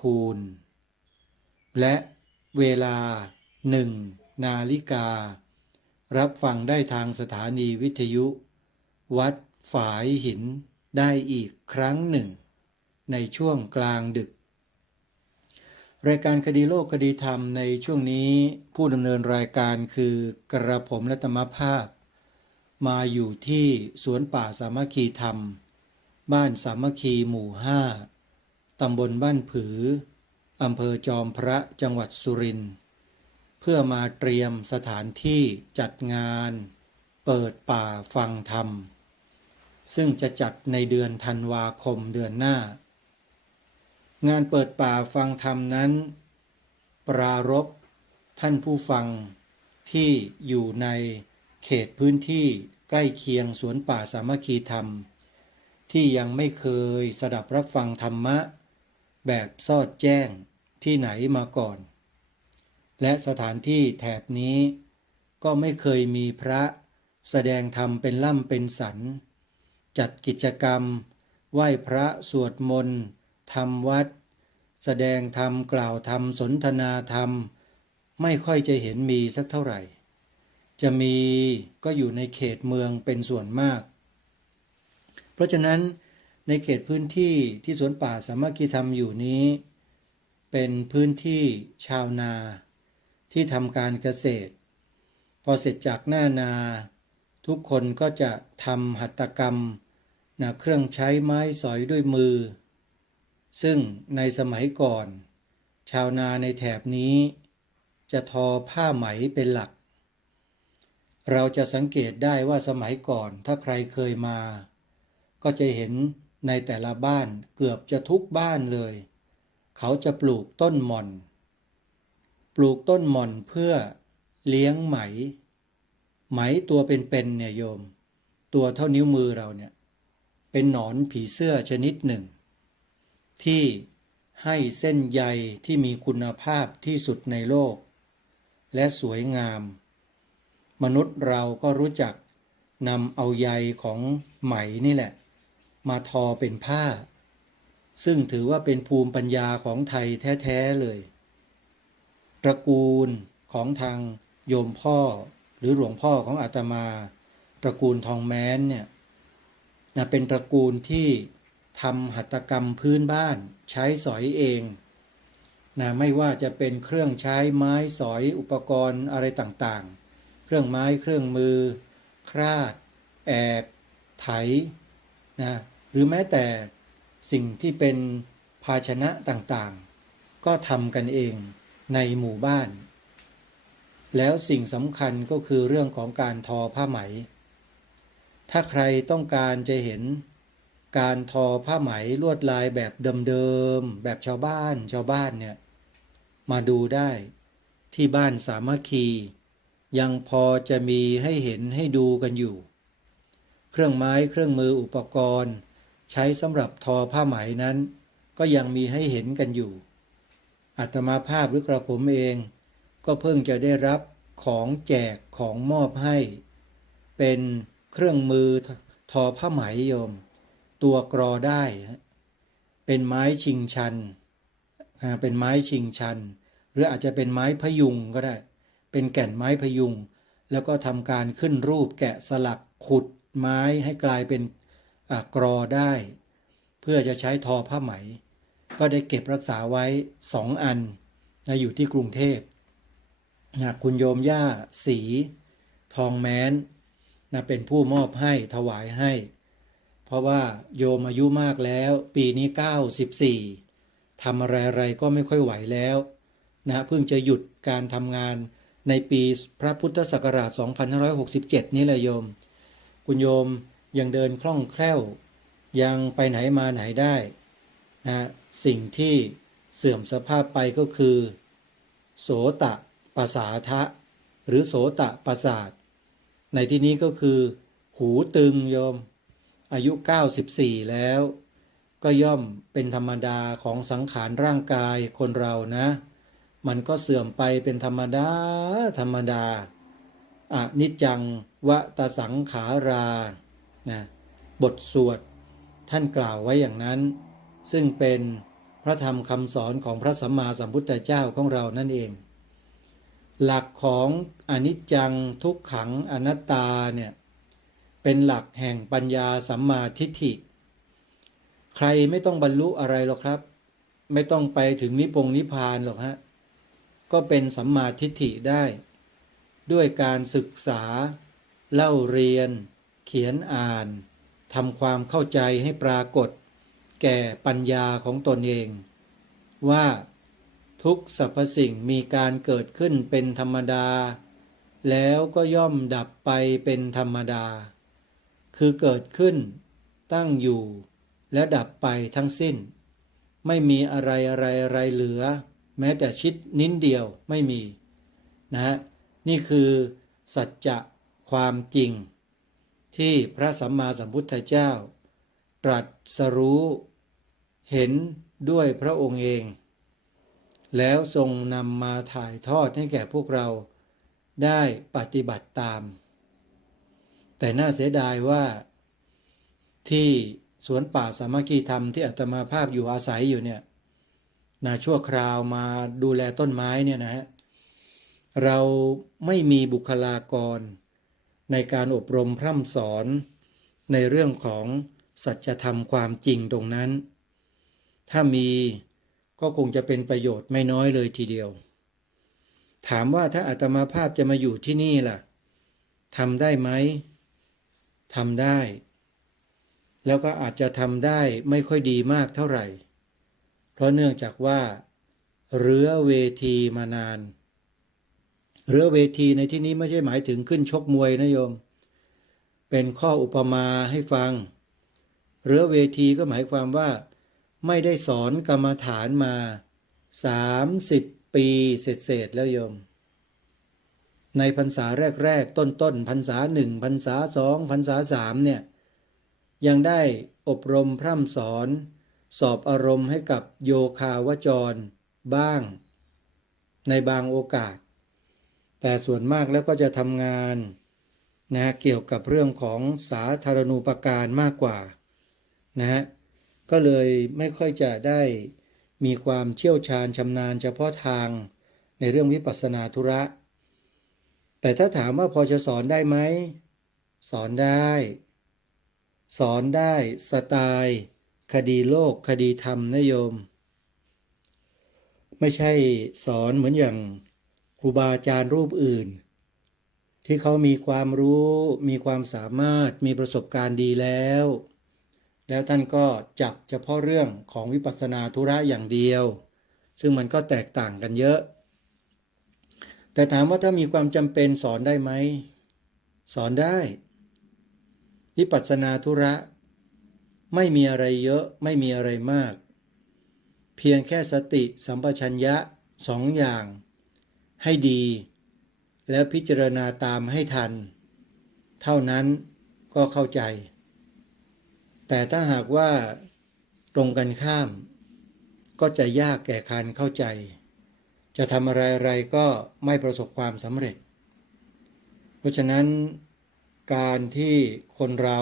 คูณและเวลา1 นาฬิการับฟังได้ทางสถานีวิทยุวัดฝายหินได้อีกครั้งหนึ่งในช่วงกลางดึกรายการคดีโลกคดีธรรมในช่วงนี้ผู้ดำเนินรายการคือกระผมรัตมภาพมาอยู่ที่สวนป่าสามัคคีธรรมบ้านสามัคคีหมู่5ตำบลบ้านผืออำเภอจอมพระจังหวัดสุรินทร์เพื่อมาเตรียมสถานที่จัดงานเปิดป่าฟังธรรมซึ่งจะจัดในเดือนธันวาคมเดือนหน้างานเปิดป่าฟังธรรมนั้นปรารภท่านผู้ฟังที่อยู่ในเขตพื้นที่ใกล้เคียงสวนป่าสามัคคีธรรมที่ยังไม่เคยสดับรับฟังธรรมะแบบสอดแจ้งที่ไหนมาก่อนและสถานที่แถบนี้ก็ไม่เคยมีพระแสดงธรรมเป็นล่ำเป็นสันจัดกิจกรรมไหว้พระสวดมนต์ทำวัดแสดงธรรมกล่าวธรรมสนทนาธรรมไม่ค่อยจะเห็นมีสักเท่าไหร่จะมีก็อยู่ในเขตเมืองเป็นส่วนมากเพราะฉะนั้นในเขตพื้นที่ที่สวนป่าสามัคคีธรรมอยู่นี้เป็นพื้นที่ชาวนาที่ทำการเกษตรพอเสร็จจากหน้านาทุกคนก็จะทำหัตถกรรมเครื่องใช้ไม้สอยด้วยมือซึ่งในสมัยก่อนชาวนาในแถบนี้จะทอผ้าไหมเป็นหลักเราจะสังเกตได้ว่าสมัยก่อนถ้าใครเคยมาก็จะเห็นในแต่ละบ้านเกือบจะทุกบ้านเลยเขาจะปลูกต้นหม่อนเพื่อเลี้ยงไหมตัวเป็นๆเนี่ยโยมตัวเท่านิ้วมือเราเนี่ยเป็นหนอนผีเสื้อชนิดหนึ่งที่ให้เส้นใยที่มีคุณภาพที่สุดในโลกและสวยงามมนุษย์เราก็รู้จักนำเอาใยของไหมนี่แหละมาทอเป็นผ้าซึ่งถือว่าเป็นภูมิปัญญาของไทยแท้ๆเลยตระกูลของทางโยมพ่อหรือหลวงพ่อของอาตมาตระกูลทองแม้นเนี่ยเป็นตระกูลที่ทำหัตถกรรมพื้นบ้านใช้สอยเองไม่ว่าจะเป็นเครื่องใช้ไม้สอยอุปกรณ์อะไรต่างๆเครื่องไม้เครื่องมือคราดแอกไถหรือแม้แต่สิ่งที่เป็นภาชนะต่างๆก็ทำกันเองในหมู่บ้านแล้วสิ่งสำคัญก็คือเรื่องของการทอผ้าไหมถ้าใครต้องการจะเห็นการทอผ้าไหมลวดลายแบบเดิมๆแบบชาวบ้านเนี่ยมาดูได้ที่บ้านสามัคคียังพอจะมีให้เห็นให้ดูกันอยู่เครื่องไม้เครื่องมืออุปกรณ์ใช้สำหรับทอผ้าไหมนั้นก็ยังมีให้เห็นกันอยู่อาตมาภาพหรือกระผมเองก็เพิ่งจะได้รับของแจกของมอบให้เป็นเครื่องมือทอผ้าไหมโยมตัวกรอได้เป็นไม้ชิงชันเป็นไม้ชิงชันหรืออาจจะเป็นไม้พยุงก็ได้เป็นแก่นไม้พยุงแล้วก็ทำการขึ้นรูปแกะสลักขุดไม้ให้กลายเป็นกรอได้เพื่อจะใช้ทอผ้าไหมก็ได้เก็บรักษาไว้2 อันอยู่ที่กรุงเทพคุณโยมย่าศรีทองแม้นเป็นผู้มอบให้ถวายให้เพราะว่าโยมอายุมากแล้วปีนี้94ทำอะไรก็ไม่ค่อยไหวแล้วเพิ่งจะหยุดการทำงานในปีพระพุทธศักราช2567นี่แหละโยมคุณโยมยังเดินคล่องแคล่วยังไปไหนมาไหนได้สิ่งที่เสื่อมสภาพไปก็คือโสตประสาทะหรือโสตประสาทในที่นี้ก็คือหูตึงโยมอายุ94แล้วก็ย่อมเป็นธรรมดาของสังขารร่างกายคนเรามันก็เสื่อมไปเป็นธรรมดาอนิจจังวตสังขาราบทสวดท่านกล่าวไว้อย่างนั้นซึ่งเป็น พระธรรมคำสอนของพระสัมมาสัมพุทธเจ้าของเรานั่นเองหลักของอนิจจังทุกขังอนัตตาเนี่ยเป็นหลักแห่งปัญญาสัมมาทิฏฐิใครไม่ต้องบรรลุอะไรหรอกครับไม่ต้องไปถึงนิพพานหรอกฮะก็เป็นสัมมาทิฏฐิได้ด้วยการศึกษาเล่าเรียนเขียนอ่านทำความเข้าใจให้ปรากฏแก่ปัญญาของตนเองว่าทุกสรรพสิ่งมีการเกิดขึ้นเป็นธรรมดาแล้วก็ย่อมดับไปเป็นธรรมดาคือเกิดขึ้นตั้งอยู่และดับไปทั้งสิ้นไม่มีอะไรเหลือแม้แต่ชิดนิ้นเดียวไม่มีนะนี่คือสัจจะความจริงที่พระสัมมาสัมพุทธเจ้าตรัสรู้เห็นด้วยพระองค์เองแล้วทรงนำมาถ่ายทอดให้แก่พวกเราได้ปฏิบัติตามแต่น่าเสียดายว่าที่สวนป่าสามัคคีธรรมที่อาตมาภาพอยู่อาศัยอยู่เนี่ยชั่วคราวมาดูแลต้นไม้เนี่ยนะฮะเราไม่มีบุคลากรในการอบรมพร่ำสอนในเรื่องของสัจธรรมความจริงตรงนั้นถ้ามีก็คงจะเป็นประโยชน์ไม่น้อยเลยทีเดียวถามว่าถ้าอาตมาภาพจะมาอยู่ที่นี่ล่ะทำได้ไหมทำได้แล้วก็อาจจะทำได้ไม่ค่อยดีมากเท่าไหร่เพราะเนื่องจากว่าเรื้อเวทีมานานเรื้อเวทีในที่นี้ไม่ใช่หมายถึงขึ้นชกมวยนะโยมเป็นข้ออุปมาให้ฟังเรื้อเวทีก็หมายความว่าไม่ได้สอนกรรมฐานมา30 ปีเศษแล้วโยมในพรรษาแรกๆต้นพรรษา1พรรษา2พรรษา3เนี่ยยังได้อบรมพร่ำสอนสอบอารมณ์ให้กับโยคาวจรบ้างในบางโอกาสแต่ส่วนมากแล้วก็จะทำงานเกี่ยวกับเรื่องของสาธารณูปการมากกว่าก็เลยไม่ค่อยจะได้มีความเชี่ยวชาญชำนาญเฉพาะทางในเรื่องวิปัสสนาธุระแต่ถ้าถามว่าพอจะสอนได้ไหมสอนได้สไตล์คดีโลกคดีธรรมนะโยมไม่ใช่สอนเหมือนอย่างครูบาอาจารย์รูปอื่นที่เขามีความรู้มีความสามารถมีประสบการณ์ดีแล้วท่านก็จับเฉพาะเรื่องของวิปัสสนาธุระอย่างเดียวซึ่งมันก็แตกต่างกันเยอะแต่ถามว่าถ้ามีความจำเป็นสอนได้ไหมสอนได้วิปัสสนาธุระไม่มีอะไรเยอะไม่มีอะไรมากเพียงแค่สติสัมปชัญญะ2 อย่างให้ดีแล้วพิจารณาตามให้ทันเท่านั้นก็เข้าใจแต่ถ้าหากว่าตรงกันข้ามก็จะยากแก่การเข้าใจจะทำอะไรก็ไม่ประสบความสำเร็จเพราะฉะนั้นการที่คนเรา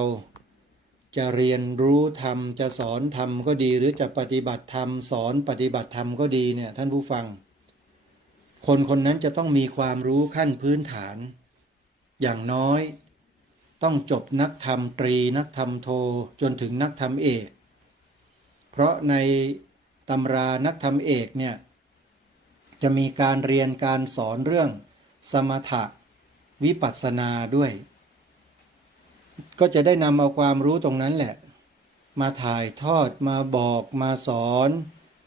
จะเรียนรู้ธรรมจะสอนธรรมก็ดีหรือจะปฏิบัติธรรมสอนปฏิบัติธรรมก็ดีเนี่ยท่านผู้ฟังคนนั้นจะต้องมีความรู้ขั้นพื้นฐานอย่างน้อยต้องจบนักธรรมตรีนักธรรมโทจนถึงนักธรรมเอกเพราะในตำรานักธรรมเอกเนี่ยจะมีการเรียนการสอนเรื่องสมถะวิปัสสนาด้วยก็จะได้นำเอาความรู้ตรงนั้นแหละมาถ่ายทอดมาบอกมาสอน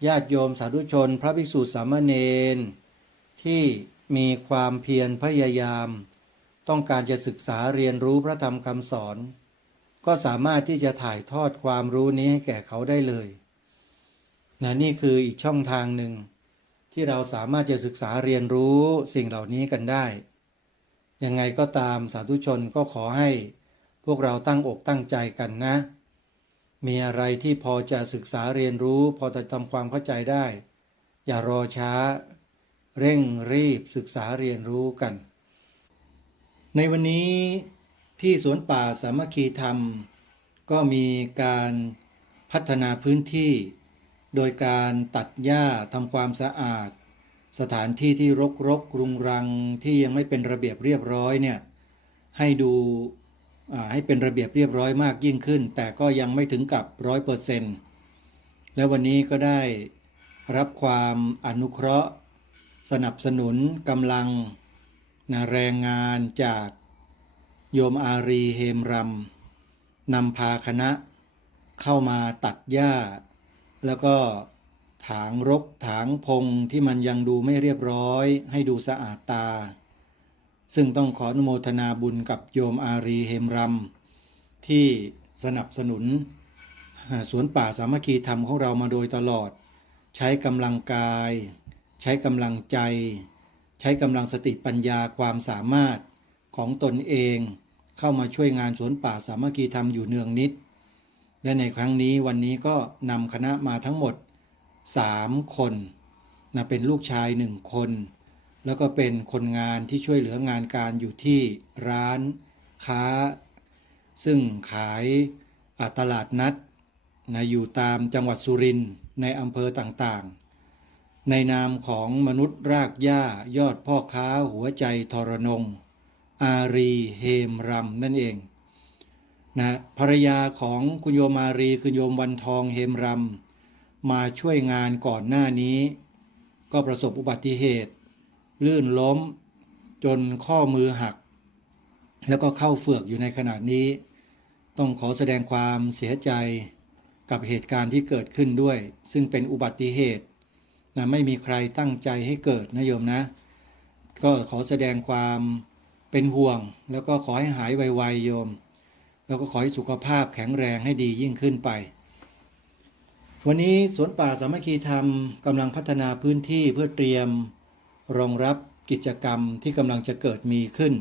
ญาติโยมสาธุชนพระภิกษุสามเณรที่มีความเพียรพยายามต้องการจะศึกษาเรียนรู้พระธรรมคำสอนก็สามารถที่จะถ่ายทอดความรู้นี้ให้แก่เขาได้เลยนี่คืออีกช่องทางหนึ่งที่เราสามารถจะศึกษาเรียนรู้สิ่งเหล่านี้กันได้ยังไงก็ตามสาธุชนก็ขอให้พวกเราตั้งอกตั้งใจกันนะมีอะไรที่พอจะศึกษาเรียนรู้พอจะทำความเข้าใจได้อย่ารอช้าเร่งรีบศึกษาเรียนรู้กันในวันนี้ที่สวนป่าสามัคคีธรรมก็มีการพัฒนาพื้นที่ โดยการตัดหญ้าทำความสะอาดสถานที่ที่รกรุงรังที่ยังไม่เป็นระเบียบเรียบร้อยเนี่ยให้ดูให้เป็นระเบียบเรียบร้อยมากยิ่งขึ้นแต่ก็ยังไม่ถึงกับ100%และวันนี้ก็ได้รับความอนุเคราะห์สนับสนุนกำลังแรงงานจากโยมอารีเฮมรำนำพาคณะเข้ามาตัดหญ้าแล้วก็ถางรกถางพงที่มันยังดูไม่เรียบร้อยให้ดูสะอาดตาซึ่งต้องขออนุโมทนาบุญกับโยมอารีเฮมรำที่สนับสนุนสวนป่าสามัคคีธรรมของเรามาโดยตลอดใช้กำลังกายใช้กำลังใจใช้กำลังสติปัญญาความสามารถของตนเองเข้ามาช่วยงานสวนป่าสามัคคีธรรมอยู่เนืองนิดและในครั้งนี้วันนี้ก็นำคณะมาทั้งหมด3 คนเป็นลูกชาย1 คนแล้วก็เป็นคนงานที่ช่วยเหลืองานการอยู่ที่ร้านค้าซึ่งขายตลาดนัดอยู่ตามจังหวัดสุรินทร์ในอำเภอต่างๆในนามของมนุษย์รากหญ้ายอดพ่อค้าหัวใจทรนงอารีเฮมรำนั่นเองภรรยาของคุณโยมอารีคือโยมวันทองเฮมรำมาช่วยงานก่อนหน้านี้ก็ประสบอุบัติเหตุลื่นล้มจนข้อมือหักแล้วก็เข้าเฝือกอยู่ในขณะนี้ต้องขอแสดงความเสียใจกับเหตุการณ์ที่เกิดขึ้นด้วยซึ่งเป็นอุบัติเหตุไม่มีใครตั้งใจให้เกิดนะโยมนะก็ขอแสดงความเป็นห่วงแล้วก็ขอให้หายไวๆโยมแล้วก็ขอให้สุขภาพแข็งแรงให้ดียิ่งขึ้นไปวันนี้สวนป่าสามัคคีธรรมกำลังพัฒนาพื้นที่เพื่อเตรียมรองรับกิจกรรมที่กำลังจะเกิดมีขึ้น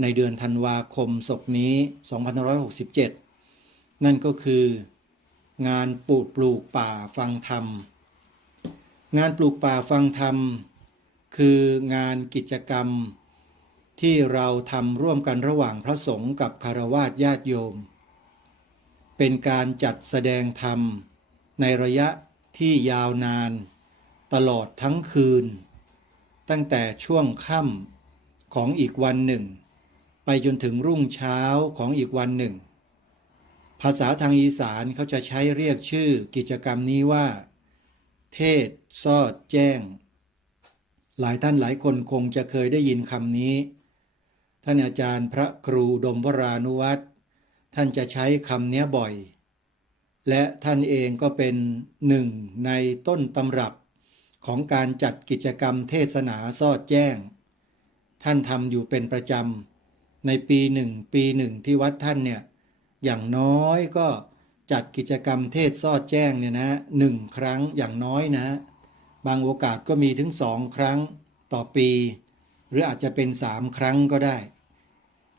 ในเดือนธันวาคมศกนี้2567นั่นก็คืองานปลูกป่าฟังธรรมงานปลูกป่าฟังธรรมคืองานกิจกรรมที่เราทำร่วมกันระหว่างพระสงฆ์กับฆราวาสญาติโยมเป็นการจัดแสดงธรรมในระยะที่ยาวนานตลอดทั้งคืนตั้งแต่ช่วงค่ำของอีกวันหนึ่งไปจนถึงรุ่งเช้าของอีกวันหนึ่งภาษาทางอีสานเขาจะใช้เรียกชื่อกิจกรรมนี้ว่าเทศซอดแจ้งหลายท่านหลายคนคงจะเคยได้ยินคำนี้ท่านอาจารย์พระครูดมวรานุวัตรท่านจะใช้คำนี้บ่อยและท่านเองก็เป็นหนึ่งในต้นตำรับของการจัดกิจกรรมเทศนาซอดแจ้งท่านทำอยู่เป็นประจำในปีหนึ่งที่วัดท่านเนี่ยอย่างน้อยก็จัดกิจกรรมเทศซอดแจ้งเนี่ยนะ1 ครั้งอย่างน้อยนะบางโอกาสก็มีถึง2 ครั้งต่อปีหรืออาจจะเป็น3 ครั้งก็ได้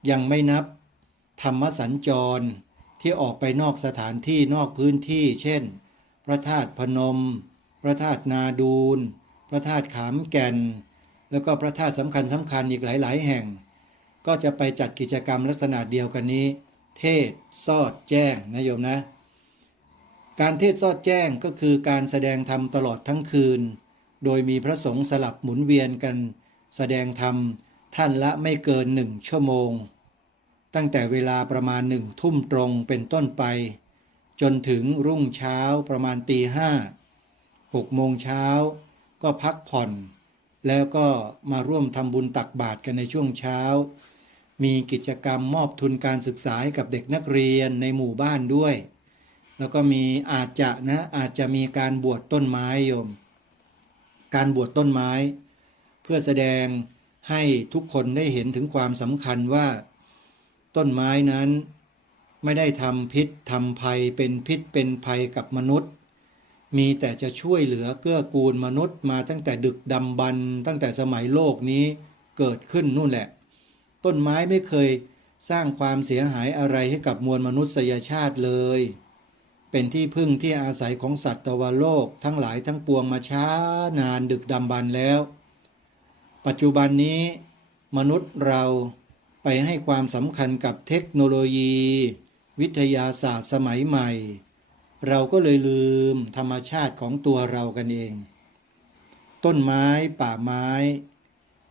ยังไม่นับธรรมสัญจรที่ออกไปนอกสถานที่นอกพื้นที่เช่นพระธาตุพนมพระธาตุนาดูลพระธาตุขามแก่นแล้วก็พระธาตุสำคัญอีกหลายๆแห่งก็จะไปจัดกิจกรรมลักษณะเดียวกันนี้เทศซอดแจ้งนะโยมนะการเทศซอดแจ้งก็คือการแสดงธรรมตลอดทั้งคืนโดยมีพระสงฆ์สลับหมุนเวียนกันแสดงธรรมท่านละไม่เกิน1 ชั่วโมงตั้งแต่เวลาประมาณ1 ทุ่มตรงเป็นต้นไปจนถึงรุ่งเช้าประมาณตี 5 6 โมงเช้าก็พักผ่อนแล้วก็มาร่วมทำบุญตักบาตรกันในช่วงเช้ามีกิจกรรมมอบทุนการศึกษาให้กับเด็กนักเรียนในหมู่บ้านด้วยแล้วก็มีอาจจะมีการบวชต้นไม้โยมการบวชต้นไม้เพื่อแสดงให้ทุกคนได้เห็นถึงความสำคัญว่าต้นไม้นั้นไม่ได้ทำพิษทำภัยเป็นพิษเป็นภัยกับมนุษย์มีแต่จะช่วยเหลือเกื้อกูลมนุษย์มาตั้งแต่ดึกดำบรรพ์ตั้งแต่สมัยโลกนี้เกิดขึ้นนู่นแหละต้นไม้ไม่เคยสร้างความเสียหายอะไรให้กับมวลมนุษยชาติเลยเป็นที่พึ่งที่อาศัยของสัตวโลกทั้งหลายทั้งปวงมาช้านานดึกดำบรรพ์แล้วปัจจุบันนี้มนุษย์เราไปให้ความสำคัญกับเทคโนโลยีวิทยาศาสตร์สมัยใหม่ เราก็เลยลืมธรรมชาติของตัวเรากันเอง ต้นไม้ป่าไม้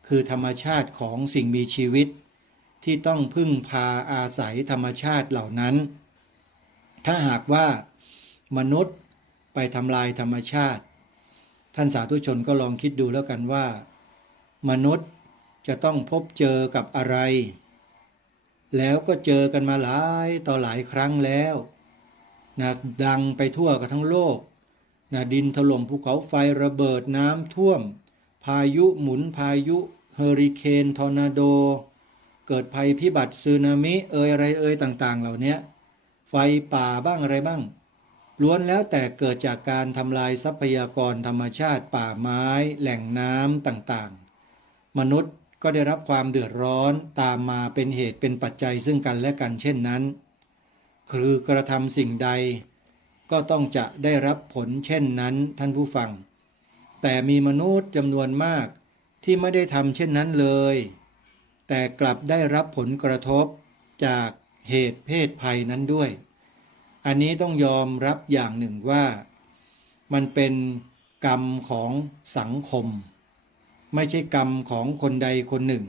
คือธรรมชาติของสิ่งมีชีวิตที่ต้องพึ่งพาอาศัยธรรมชาติเหล่านั้นถ้าหากว่ามนุษย์ไปทำลายธรรมชาติท่านสาธุชนก็ลองคิดดูแล้วกันว่ามนุษย์จะต้องพบเจอกับอะไรแล้วก็เจอกันมาหลายต่อหลายครั้งแล้วนะดังไปทั่วกันทั้งโลกนะดินถล่มภูเขาไฟระเบิดน้ำท่วมพายุหมุนพายุเฮอริเคนทอร์นาโดเกิดภัยพิบัติสึนามิอะไรต่างๆเหล่านี้ไฟป่าบ้างอะไรบ้างล้วนแล้วแต่เกิดจากการทำลายทรัพยากรธรรมชาติป่าไม้แหล่งน้ำต่างๆมนุษย์ก็ได้รับความเดือดร้อนตามมาเป็นเหตุเป็นปัจจัยซึ่งกันและกันเช่นนั้นคือกระทำสิ่งใดก็ต้องจะได้รับผลเช่นนั้นท่านผู้ฟังแต่มีมนุษย์จำนวนมากที่ไม่ได้ทำเช่นนั้นเลยแต่กลับได้รับผลกระทบจากเหตุเพศภัยนั้นด้วยอันนี้ต้องยอมรับอย่างหนึ่งว่ามันเป็นกรรมของสังคมไม่ใช่กรรมของคนใดคนหนึ่ง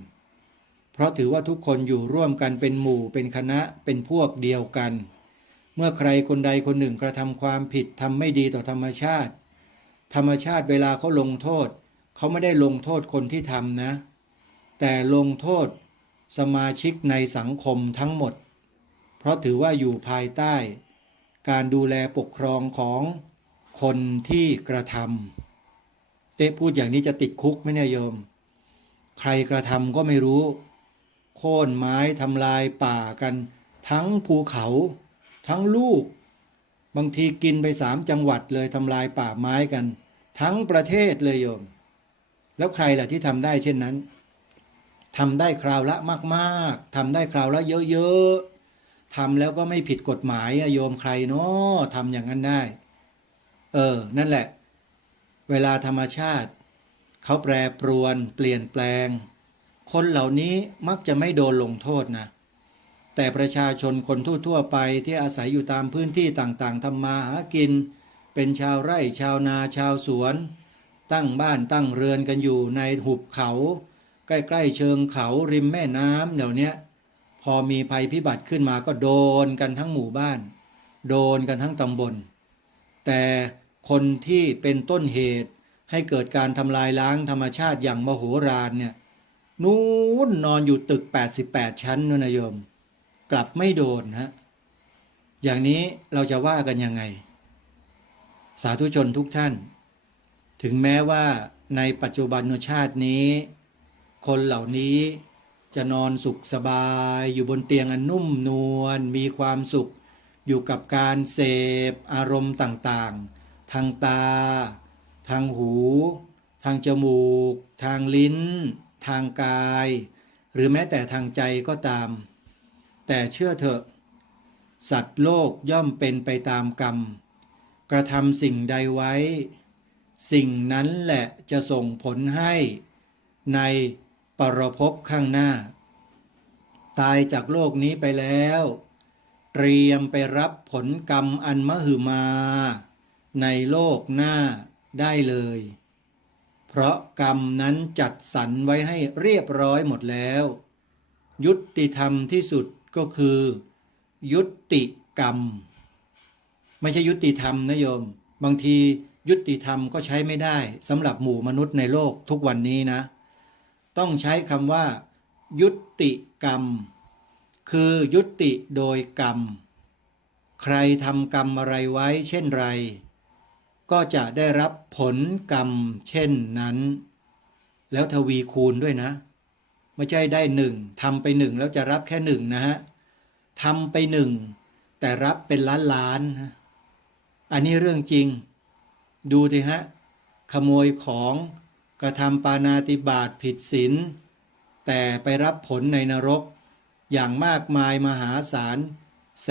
เพราะถือว่าทุกคนอยู่ร่วมกันเป็นหมู่เป็นคณะเป็นพวกเดียวกันเมื่อใครคนใดคนหนึ่งกระทำความผิดทำไม่ดีต่อธรรมชาติเวลาเขาลงโทษเขาไม่ได้ลงโทษคนที่ทำนะแต่ลงโทษสมาชิกในสังคมทั้งหมดเพราะถือว่าอยู่ภายใต้การดูแลปกครองของคนที่กระทำพูดอย่างนี้จะติดคุกไหมเนี่ยโยมใครกระทำก็ไม่รู้โค่นไม้ทำลายป่ากันทั้งภูเขาทั้งลูกบางทีกินไป3 จังหวัดเลยทำลายป่าไม้กันทั้งประเทศเลยโยมแล้วใครล่ะที่ทำได้เช่นนั้นทำได้คราวละมากๆทำได้คราวละเยอะๆทำแล้วก็ไม่ผิดกฎหมายโยมใครเนาะทำอย่างนั้นได้นั่นแหละเวลาธรรมชาติเขาแปรปรวนเปลี่ยนแปลงคนเหล่านี้มักจะไม่โดนลงโทษนะแต่ประชาชนคนทั่วๆไปที่อาศัยอยู่ตามพื้นที่ต่างๆทำมาหากินเป็นชาวไร่ชาวนาชาวสวนตั้งบ้านตั้งเรือนกันอยู่ในหุบเขาใกล้ๆเชิงเขาริมแม่น้ำเหล่านี้พอมีภัยพิบัติขึ้นมาก็โดนกันทั้งหมู่บ้านโดนกันทั้งตำบลแต่คนที่เป็นต้นเหตุให้เกิดการทำลายล้างธรรมชาติอย่างมโหฬารเนี่ยนู้นนอนอยู่ตึก88 ชั้นนู่นนะโยมกลับไม่โดนฮะอย่างนี้เราจะว่ากันยังไงสาธุชนทุกท่านถึงแม้ว่าในปัจจุบันชาตินี้คนเหล่านี้จะนอนสุขสบายอยู่บนเตียงอันนุ่มนวลมีความสุขอยู่กับการเสพอารมณ์ต่างๆทางตาทางหูทางจมูกทางลิ้นทางกายหรือแม้แต่ทางใจก็ตามแต่เชื่อเถอะสัตว์โลกย่อมเป็นไปตามกรรมกระทำสิ่งใดไว้สิ่งนั้นแหละจะส่งผลให้ในปรภพข้างหน้าตายจากโลกนี้ไปแล้วเตรียมไปรับผลกรรมอันมหึมาในโลกหน้าได้เลยเพราะกรรมนั้นจัดสรรไว้ให้เรียบร้อยหมดแล้วยุติธรรมที่สุดก็คือยุติกรรมไม่ใช่ยุติธรรมนะโยมบางทียุติธรรมก็ใช้ไม่ได้สำหรับหมู่มนุษย์ในโลกทุกวันนี้นะต้องใช้คำว่ายุติกรรมคือยุติโดยกรรมใครทำกรรมอะไรไว้เช่นไรก็จะได้รับผลกรรมเช่นนั้นแล้วทวีคูณด้วยนะไม่ใช่ได้1ทำไป1แล้วจะรับแค่1นะฮะทำไป1แต่รับเป็นล้านๆนะอันนี้เรื่องจริงดูสิฮะขโมยของกระทำปาณาติบาตผิดศีลแต่ไปรับผลในนรกอย่างมากมายมหาศาลแส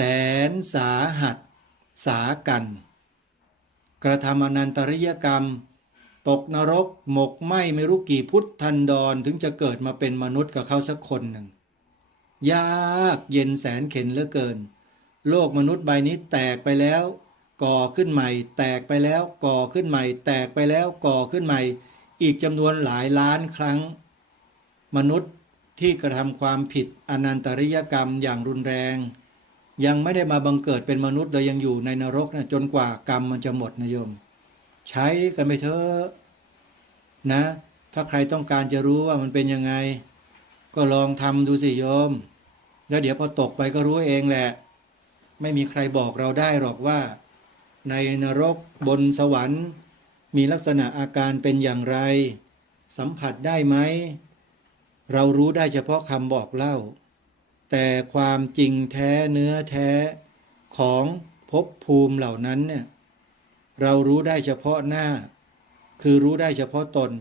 นสาหัสสากันกระทำอนันตริยกรรมตกนรกหมกไหม้ไม่รู้กี่พุทธันดรถึงจะเกิดมาเป็นมนุษย์กับเขาสักคนหนึ่งยากเย็นแสนเข็ญเหลือเกินโลกมนุษย์ใบนี้แตกไปแล้ว ก่อขึ้นใหม่แตกไปแล้วก่อขึ้นใหม่แตกไปแล้วก่อขึ้นใหม่อีกจำนวนหลายล้านครั้งมนุษย์ที่กระทำความผิดอนันตริยกรรมอย่างรุนแรงยังไม่ได้มาบังเกิดเป็นมนุษย์เลยยังอยู่ในนรกนะจนกว่ากรรมมันจะหมดนะโยมใช้กันไปเถอะนะถ้าใครต้องการจะรู้ว่ามันเป็นยังไงก็ลองทำดูสิโยมแล้วเดี๋ยวพอตกไปก็รู้เองแหละไม่มีใครบอกเราได้หรอกว่าในนรกบนสวรรค์มีลักษณะอาการเป็นอย่างไรสัมผัสได้ไหมเรารู้ได้เฉพาะคำบอกเล่าแต่ความจริงแท้เนื้อแท้ของภพภูมิเหล่านั้นเนี่ยเรารู้ได้เฉพาะหน้าคือรู้ได้เฉพาะตน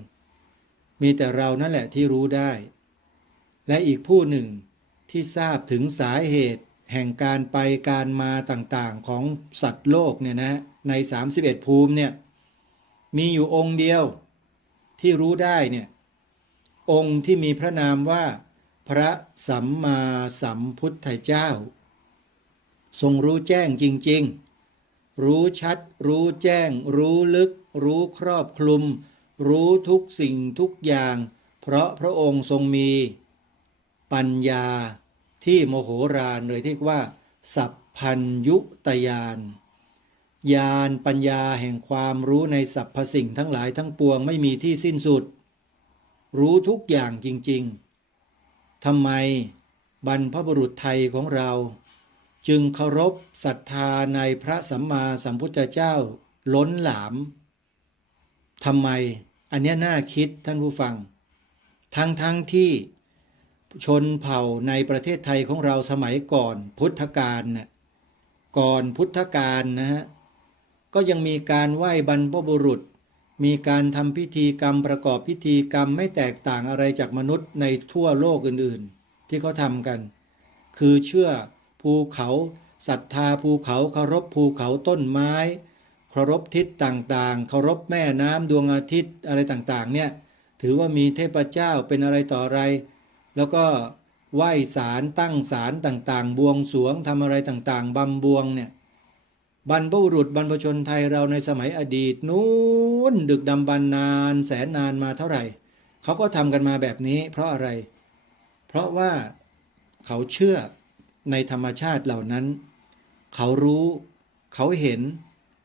มีแต่เรานั่นแหละที่รู้ได้และอีกผู้หนึ่งที่ทราบถึงสาเหตุแห่งการไปการมาต่างๆของสัตว์โลกเนี่ยนะใน31ภูมิเนี่ยมีอยู่องค์เดียวที่รู้ได้เนี่ยองค์ที่มีพระนามว่าพระสัมมาสัมพุทธเจ้าทรงรู้แจ้งจริงๆรู้ชัดรู้แจ้งรู้ลึกรู้ครอบคลุมรู้ทุกสิ่งทุกอย่างเพราะพระองค์ทรงมีปัญญาที่โมโหฬารเลยที่ว่าสัพพัญยุตญาณญาณปัญญาแห่งความรู้ในสรรพสิ่งทั้งหลายทั้งปวงไม่มีที่สิ้นสุดรู้ทุกอย่างจริงๆทำไมบรรพบุรุษไทยของเราจึงเคารพศรัทธาในพระสัมมาสัมพุทธเจ้าล้นหลามทำไมอันนี้น่าคิดท่านผู้ฟังทั้งที่ชนเผ่าในประเทศไทยของเราสมัยก่อนพุทธกาลน่ะก่อนพุทธกาลนะฮะก็ยังมีการไหว้บรรพบุรุษมีการทำพิธีกรรมประกอบพิธีกรรมไม่แตกต่างอะไรจากมนุษย์ในทั่วโลกอื่นๆที่เขาทำกันคือเชื่อภูเขาศรัทธาภูเขาเคารพภูเขาต้นไม้เคารพทิศต่างๆเคารพแม่น้ำดวงอาทิตย์อะไรต่างๆเนี่ยถือว่ามีเทพเจ้าเป็นอะไรต่ออะไรแล้วก็ไหว้ศาลตั้งศาลต่างๆบวงสรวงทำอะไรต่างๆบำบวงเนี่ยบรรพบุรุษบรรพชนไทยเราในสมัยอดีตนู้นดึกดำบรรพ์นานแสนนานมาเท่าไหร่เขาก็ทำกันมาแบบนี้เพราะอะไรเพราะว่าเขาเชื่อในธรรมชาติเหล่านั้นเขารู้เขาเห็น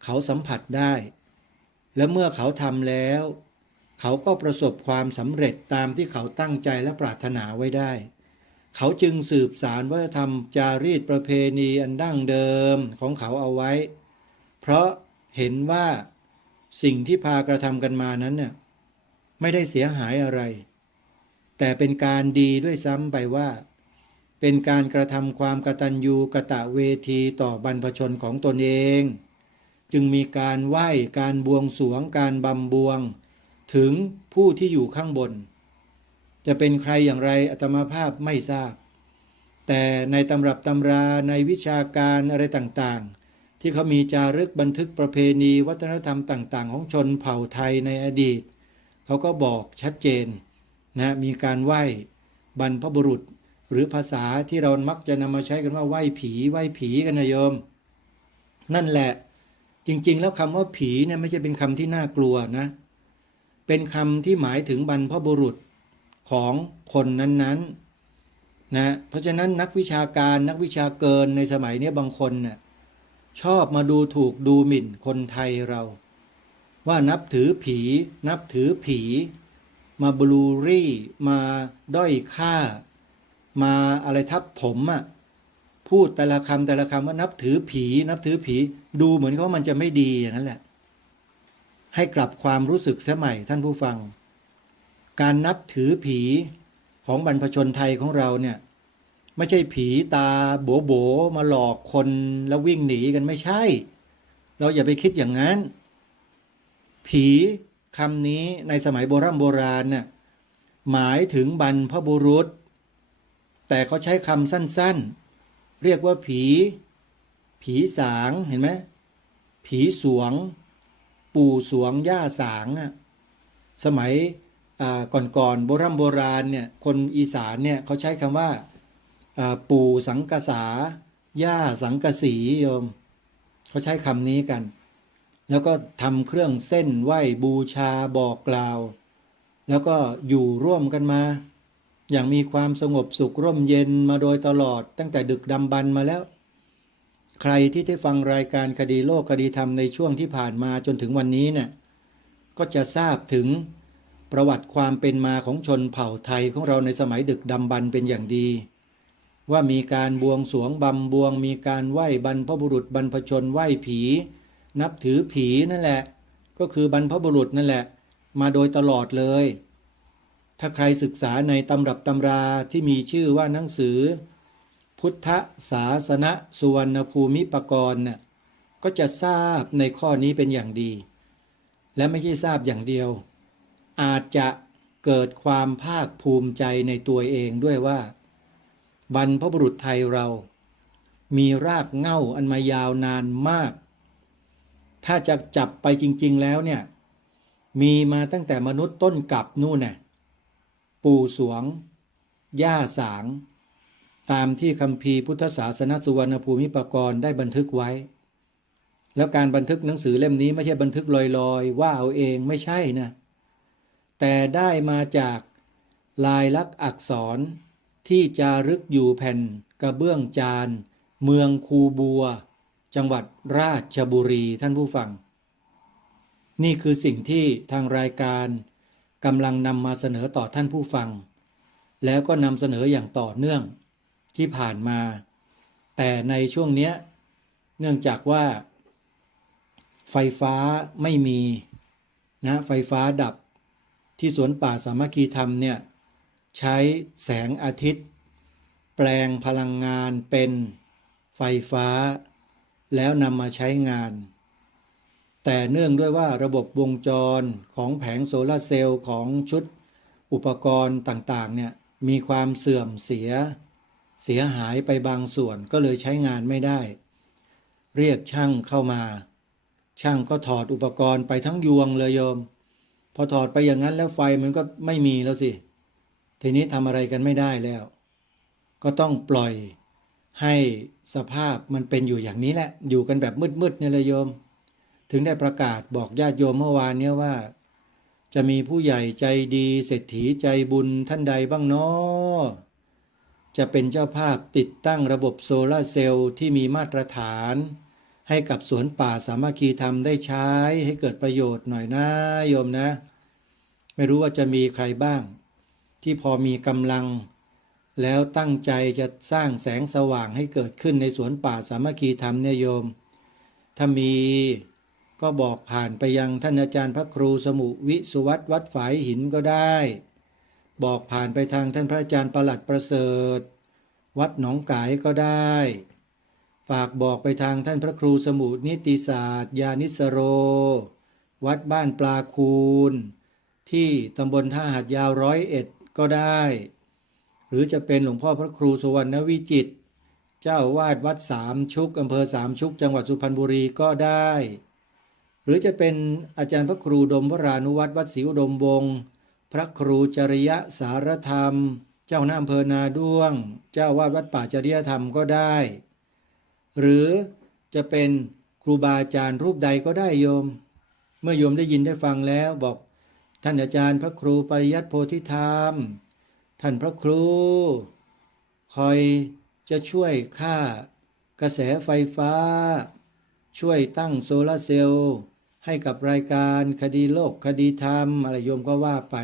เขาสัมผัสได้และเมื่อเขาทำแล้วเขาก็ประสบความสำเร็จตามที่เขาตั้งใจและปรารถนาไว้ได้เขาจึงสืบสานวัฒนธรรมจารีตประเพณีอันดั้งเดิมของเขาเอาไว้เพราะเห็นว่าสิ่งที่พากระทำกันมานั้นเนี่ยไม่ได้เสียหายอะไรแต่เป็นการดีด้วยซ้ำไปว่าเป็นการกระทำความกตัญญูกตเวทีต่อบรรพชนของตนเองจึงมีการไหว้การบวงสรวงการบำบวงถึงผู้ที่อยู่ข้างบนจะเป็นใครอย่างไรอาตมาภาพไม่ทราบแต่ในตำรับตำราในวิชาการอะไรต่างๆที่เขามีจารึกบันทึกประเพณีวัฒนธรรมต่างๆของชนเผ่าไทยในอดีตเขาก็บอกชัดเจนนะมีการไหว้บรรพบุรุษหรือภาษาที่เรามักจะนำมาใช้กันว่าไหว้ผีกันนะโยมนั่นแหละจริงๆแล้วคำว่าผีเนี่ยไม่ใช่เป็นคำที่น่ากลัวนะเป็นคำที่หมายถึงบรรพบุรุษของคนนั้นๆนะเพราะฉะนั้นนักวิชาการนักวิชาเกินในสมัยนี้บางคนน่ะชอบมาดูถูกดูหมิ่นคนไทยเราว่านับถือผีมาบลูรี่มาด้อยค่ามาอะไรทับถมอ่ะพูดแต่ละคำว่านับถือผีดูเหมือนเขามันจะไม่ดีอย่างนั้นแหละให้กลับความรู้สึกเสียใหม่ท่านผู้ฟังการนับถือผีของบรรพชนไทยของเราเนี่ยไม่ใช่ผีตาโบมาหลอกคนแล้ววิ่งหนีกันไม่ใช่เราอย่าไปคิดอย่างนั้นผีคำนี้ในสมัยโบราณน่ะหมายถึงบรรพบุรุษแต่เขาใช้คำสั้นๆเรียกว่าผีสางเห็นไหมผีสวงปู่สวงย่าสางสมัยก่อนโบราณเนี่ยคนอีสานเนี่ยเขาใช้คำว่าปู่สังกษาย่าสังกสีโยมเขา เขาใช้คำนี้กัน แล้วก็ทำเครื่องเส้นไหว้บูชาบอกกล่าว แล้วก็อยู่ร่วมกันมาอย่างมีความสงบสุขร่มเย็นมาโดยตลอดตั้งแต่ดึกดำบรรพ์มาแล้วใครที่ได้ฟังรายการคดีโลกคดีธรรมในช่วงที่ผ่านมาจนถึงวันนี้เนี่ยก็จะทราบถึงประวัติความเป็นมาของชนเผ่าไทยของเราในสมัยดึกดำบรรพ์เป็นอย่างดีว่ามีการบวงสรวงบำบวงมีการไหว้บรรพบุรุษบรรพชนไหว้ผีนับถือผีนั่นแหละก็คือบรรพบุรุษนั่นแหละมาโดยตลอดเลยถ้าใครศึกษาในตำรับตำราที่มีชื่อว่าหนังสือพุทธศาสนสุวรรณภูมิปกรณ์น่ะก็จะทราบในข้อนี้เป็นอย่างดีและไม่ใช่ทราบอย่างเดียวอาจจะเกิดความภาคภูมิใจในตัวเองด้วยว่าบรรพบุรุษไทยเรามีรากเหง้าอันมายาวนานมากถ้าจะจับไปจริงๆแล้วเนี่ยมีมาตั้งแต่มนุษย์ต้นกลับนู่นน่ะปู่สวงย่าสางตามที่คัมภีร์พุทธศาสนสุวรรณภูมิปกรณ์ได้บันทึกไว้แล้วการบันทึกหนังสือเล่มนี้ไม่ใช่บันทึกลอยๆว่าเอาเองไม่ใช่นะแต่ได้มาจากลายลักษณ์อักษรที่จารึกอยู่แผ่นกระเบื้องจานเมืองคูบัวจังหวัดราชบุรีท่านผู้ฟังนี่คือสิ่งที่ทางรายการกำลังนำมาเสนอต่อท่านผู้ฟังแล้วก็นำเสนออย่างต่อเนื่องที่ผ่านมาแต่ในช่วงนี้เนื่องจากว่าไฟฟ้าไม่มีนะไฟฟ้าดับที่สวนป่าสามัคคีธรรมเนี่ยใช้แสงอาทิตย์แปลงพลังงานเป็นไฟฟ้าแล้วนำมาใช้งานแต่เนื่องด้วยว่าระบบวงจรของแผงโซลาร์เซลล์ของชุดอุปกรณ์ต่างๆเนี่ยมีความเสื่อมเสียหายไปบางส่วนก็เลยใช้งานไม่ได้เรียกช่างเข้ามาช่างก็ถอดอุปกรณ์ไปทั้งยวงเลยโยมพอถอดไปอย่างนั้นแล้วไฟมันก็ไม่มีแล้วสิทีนี้ทำอะไรกันไม่ได้แล้วก็ต้องปล่อยให้สภาพมันเป็นอยู่อย่างนี้แหละอยู่กันแบบมืดๆเนี่ยเลยโยมถึงได้ประกาศบอกญาติโยมเมื่อวานนี้ว่าจะมีผู้ใหญ่ใจดีเศรษฐีใจบุญท่านใดบ้างเนาะจะเป็นเจ้าภาพติดตั้งระบบโซลาร์เซลล์ที่มีมาตรฐานให้กับสวนป่าสามัคคีธรรมได้ใช้ให้เกิดประโยชน์หน่อยนะโยมนะไม่รู้ว่าจะมีใครบ้างที่พอมีกำลังแล้วตั้งใจจะสร้างแสงสว่างให้เกิดขึ้นในสวนป่าสามัคคีธรรมเนี่ยโยมถ้ามีก็บอกผ่านไปยังท่านอาจารย์พระครูสมุวิสุวัตวัดฝายหินก็ได้บอกผ่านไปทางท่านพระอาจารย์ประหลัดประเสริฐวัดหนองกายก็ได้ฝากบอกไปทางท่านพระครูสมุนิติศาสตร์ญาณิสโรวัดบ้านปลาคูนที่ตำบลท่าหาดยาว101ก็ได้หรือจะเป็นหลวงพ่อพระครูสุวรรณวิจิตรเจ้าอาวาสวัดสามชุกอำเภอสามชุกจังหวัดสุพรรณบุรีก็ได้หรือจะเป็นอาจารย์พระครูดมวรานุวัฒน์วัดศรีอุดมวงศ์พระครูจริยสารธรรมเจ้าหน้าอำเภอนาด้วงเจ้าอาวาสวัดป่าจริยธรรมก็ได้หรือจะเป็นครูบาอาจารย์รูปใดก็ได้โยมเมื่อโยมได้ยินได้ฟังแล้วบอกท่านอาจารย์พระครูปริยัติโพธิธรรมท่านพระครูคอยจะช่วยค่ากระแสไฟฟ้าช่วยตั้งโซลาร์เซลล์ให้กับรายการคดีโลกคดีธรรมอะไรโยมก็ว่าไป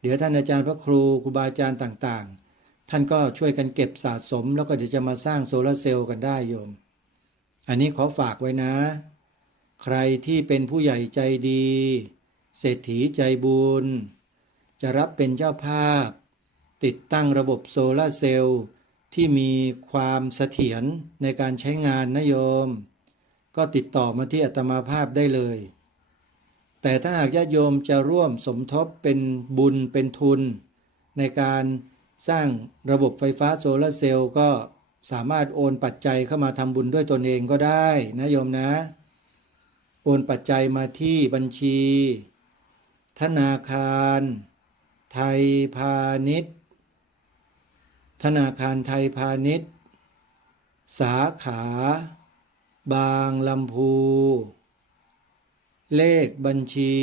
เดี๋ยวท่านอาจารย์พระครูครูบาอาจารย์ต่างๆท่านก็ช่วยกันเก็บสะสมแล้วก็เดี๋ยวจะมาสร้างโซลาร์เซลล์กันได้โยมอันนี้ขอฝากไว้นะใครที่เป็นผู้ใหญ่ใจดีเศรษฐีใจบุญจะรับเป็นเจ้าภาพติดตั้งระบบโซลาร์เซลล์ที่มีความเสถียรในการใช้งานนะโยมก็ติดต่อมาที่อาตมาภาพได้เลยแต่ถ้าหากญาติโยมจะร่วมสมทบเป็นบุญเป็นทุนในการสร้างระบบไฟฟ้าโซลาร์เซลล์ก็สามารถโอนปัจจัยเข้ามาทำบุญด้วยตนเองก็ได้นะโยมนะโอนปัจจัยมาที่บัญชีธนาคารไทยพาณิชย์ธนาคารไทยพาณิชย์สาขา บางลำพูเลขบัญชี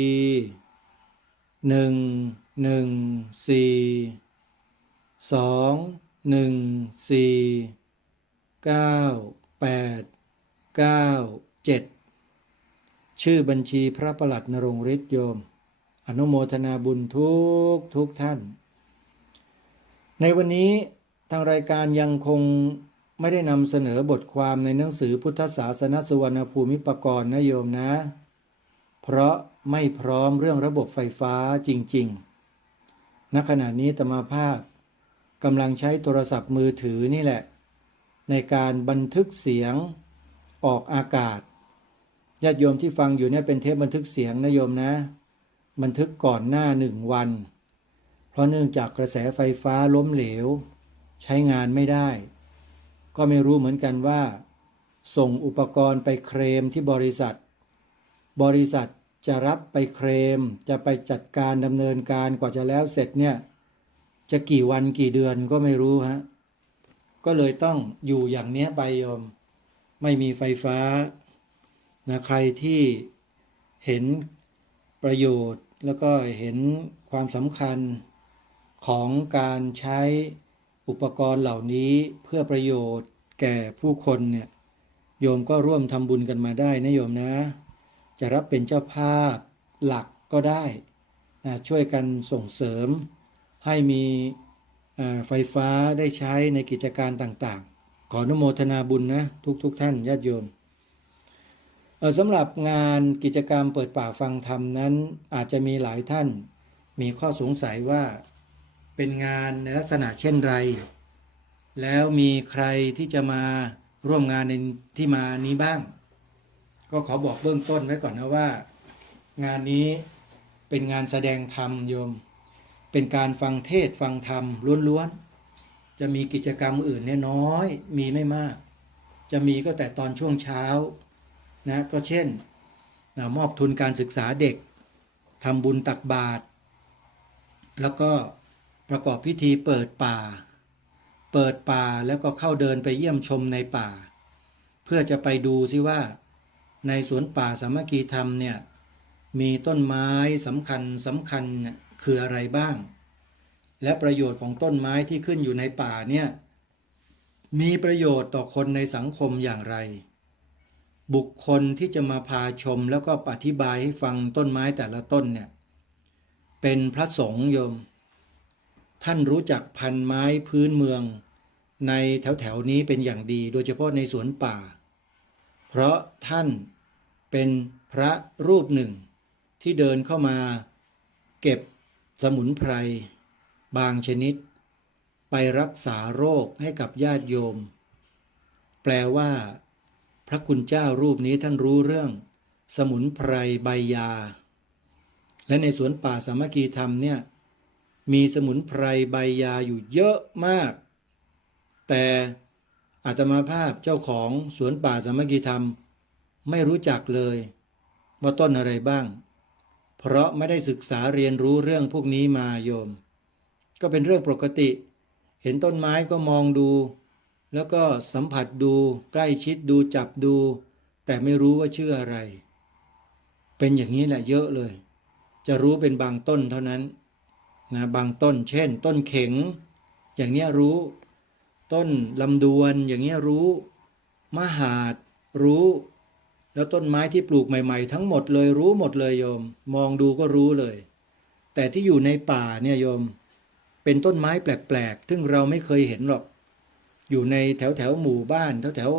114914987ชื่อบัญชีพระประหลัดนรงค์ฤทธิ์โยมอนุโมทนาบุญทุกท่านในวันนี้ทางรายการยังคงไม่ได้นำเสนอบทความในหนังสือพุทธศาสนสุวรรณภูมิปกรณ์นะโยมนะเพราะไม่พร้อมเรื่องระบบไฟฟ้าจริงๆณขณะนี้อาตมาภาพกำลังใช้โทรศัพท์มือถือนี่แหละในการบันทึกเสียงออกอากาศญาติโยมที่ฟังอยู่เนี่ยเป็นเทปบันทึกเสียงนะโยมนะบันทึกก่อนหน้า1 วันเพราะเนื่องจากกระแสไฟฟ้าล้มเหลวใช้งานไม่ได้ก็ไม่รู้เหมือนกันว่าส่งอุปกรณ์ไปเคลมที่บริษัทจะรับไปเคลมจะไปจัดการดำเนินการกว่าจะแล้วเสร็จเนี่ยจะกี่วันกี่เดือนก็ไม่รู้ฮะก็เลยต้องอยู่อย่างเนี้ยไปโยมไม่มีไฟฟ้านะใครที่เห็นประโยชน์แล้วก็เห็นความสำคัญของการใช้อุปกรณ์เหล่านี้เพื่อประโยชน์แก่ผู้คนเนี่ยโยมก็ร่วมทำบุญกันมาได้นะโยมนะจะรับเป็นเจ้าภาพหลักก็ได้นะช่วยกันส่งเสริมให้มีไฟฟ้าได้ใช้ในกิจการต่างๆขออนุโมทนาบุญนะทุกท่านญาติโยมสำหรับงานกิจกรรมเปิดป่าฟังธรรมนั้นอาจจะมีหลายท่านมีข้อสงสัยว่าเป็นงานในลักษณะเช่นไรแล้วมีใครที่จะมาร่วมงานในที่มานี้บ้างก็ขอบอกเบื้องต้นไว้ก่อนนะว่างานนี้เป็นงานแสดงธรรมโยมเป็นการฟังเทศน์ฟังธรรมล้วนๆจะมีกิจกรรมอื่นน้อยมีไม่มากจะมีก็แต่ตอนช่วงเช้านะก็เช่นมอบทุนการศึกษาเด็กทำบุญตักบาตรแล้วก็ประกอบพิธีเปิดป่าแล้วก็เข้าเดินไปเยี่ยมชมในป่าเพื่อจะไปดูซิว่าในสวนป่าสามัคคีธรรมเนี่ยมีต้นไม้สำคัญคืออะไรบ้างและประโยชน์ของต้นไม้ที่ขึ้นอยู่ในป่าเนี่ยมีประโยชน์ต่อคนในสังคมอย่างไรบุคคลที่จะมาพาชมแล้วก็อธิบายให้ฟังต้นไม้แต่ละต้นเนี่ยเป็นพระสงฆ์โยมท่านรู้จักพันธุ์ไม้พื้นเมืองในแถวนี้เป็นอย่างดีโดยเฉพาะในสวนป่าเพราะท่านเป็นพระรูปหนึ่งที่เดินเข้ามาเก็บสมุนไพรบางชนิดไปรักษาโรคให้กับญาติโยมแปลว่าพระคุณเจ้ารูปนี้ท่านรู้เรื่องสมุนไพรใบยาและในสวนป่าสามัคคีธรรมเนี่ยมีสมุนไพรใบยาอยู่เยอะมากแต่อาตมาภาพเจ้าของสวนป่าสามัคคีธรรมไม่รู้จักเลยว่าต้นอะไรบ้างเพราะไม่ได้ศึกษาเรียนรู้เรื่องพวกนี้มาโยมก็เป็นเรื่องปกติเห็นต้นไม้ก็มองดูแล้วก็สัมผัสดูใกล้ชิดดูจับดูแต่ไม่รู้ว่าชื่ออะไรเป็นอย่างนี้แหละเยอะเลยจะรู้เป็นบางต้นเท่านั้นนะบางต้นเช่นต้นเข็งอย่างเนี้ยรู้ต้นลำดวนอย่างเนี้ยรู้มหาดรู้แล้วต้นไม้ที่ปลูกใหม่ๆทั้งหมดเลยรู้หมดเลยโยมมองดูก็รู้เลยแต่ที่อยู่ในป่าเนี่ยโยมเป็นต้นไม้แปลกๆซึ่งเราไม่เคยเห็นหรอกอยู่ในแถวหมู่บ้านแถว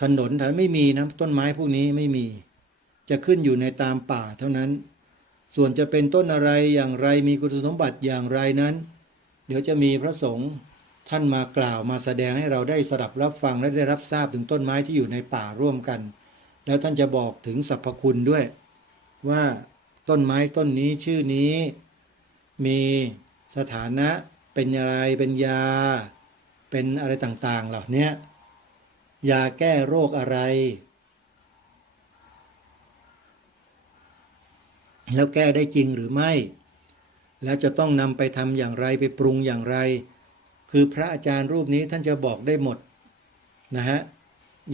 ถนนไม่มีนะต้นไม้พวกนี้ไม่มีจะขึ้นอยู่ในตามป่าเท่านั้นส่วนจะเป็นต้นอะไรอย่างไรมีคุณสมบัติอย่างไรนั้นเดี๋ยวจะมีพระสงฆ์ท่านมากล่าวมาแสดงให้เราได้สดับรับฟังและได้รับทราบถึงต้นไม้ที่อยู่ในป่าร่วมกันแล้วท่านจะบอกถึงสรรพคุณด้วยว่าต้นไม้ต้นนี้ชื่อนี้มีสถานะเป็นอะไรเป็นยาเป็นอะไรต่างๆเหล่านี้ยาแก้โรคอะไรแล้วแก้ได้จริงหรือไม่แล้วจะต้องนำไปทำอย่างไรไปปรุงอย่างไรคือพระอาจารย์รูปนี้ท่านจะบอกได้หมดนะฮะ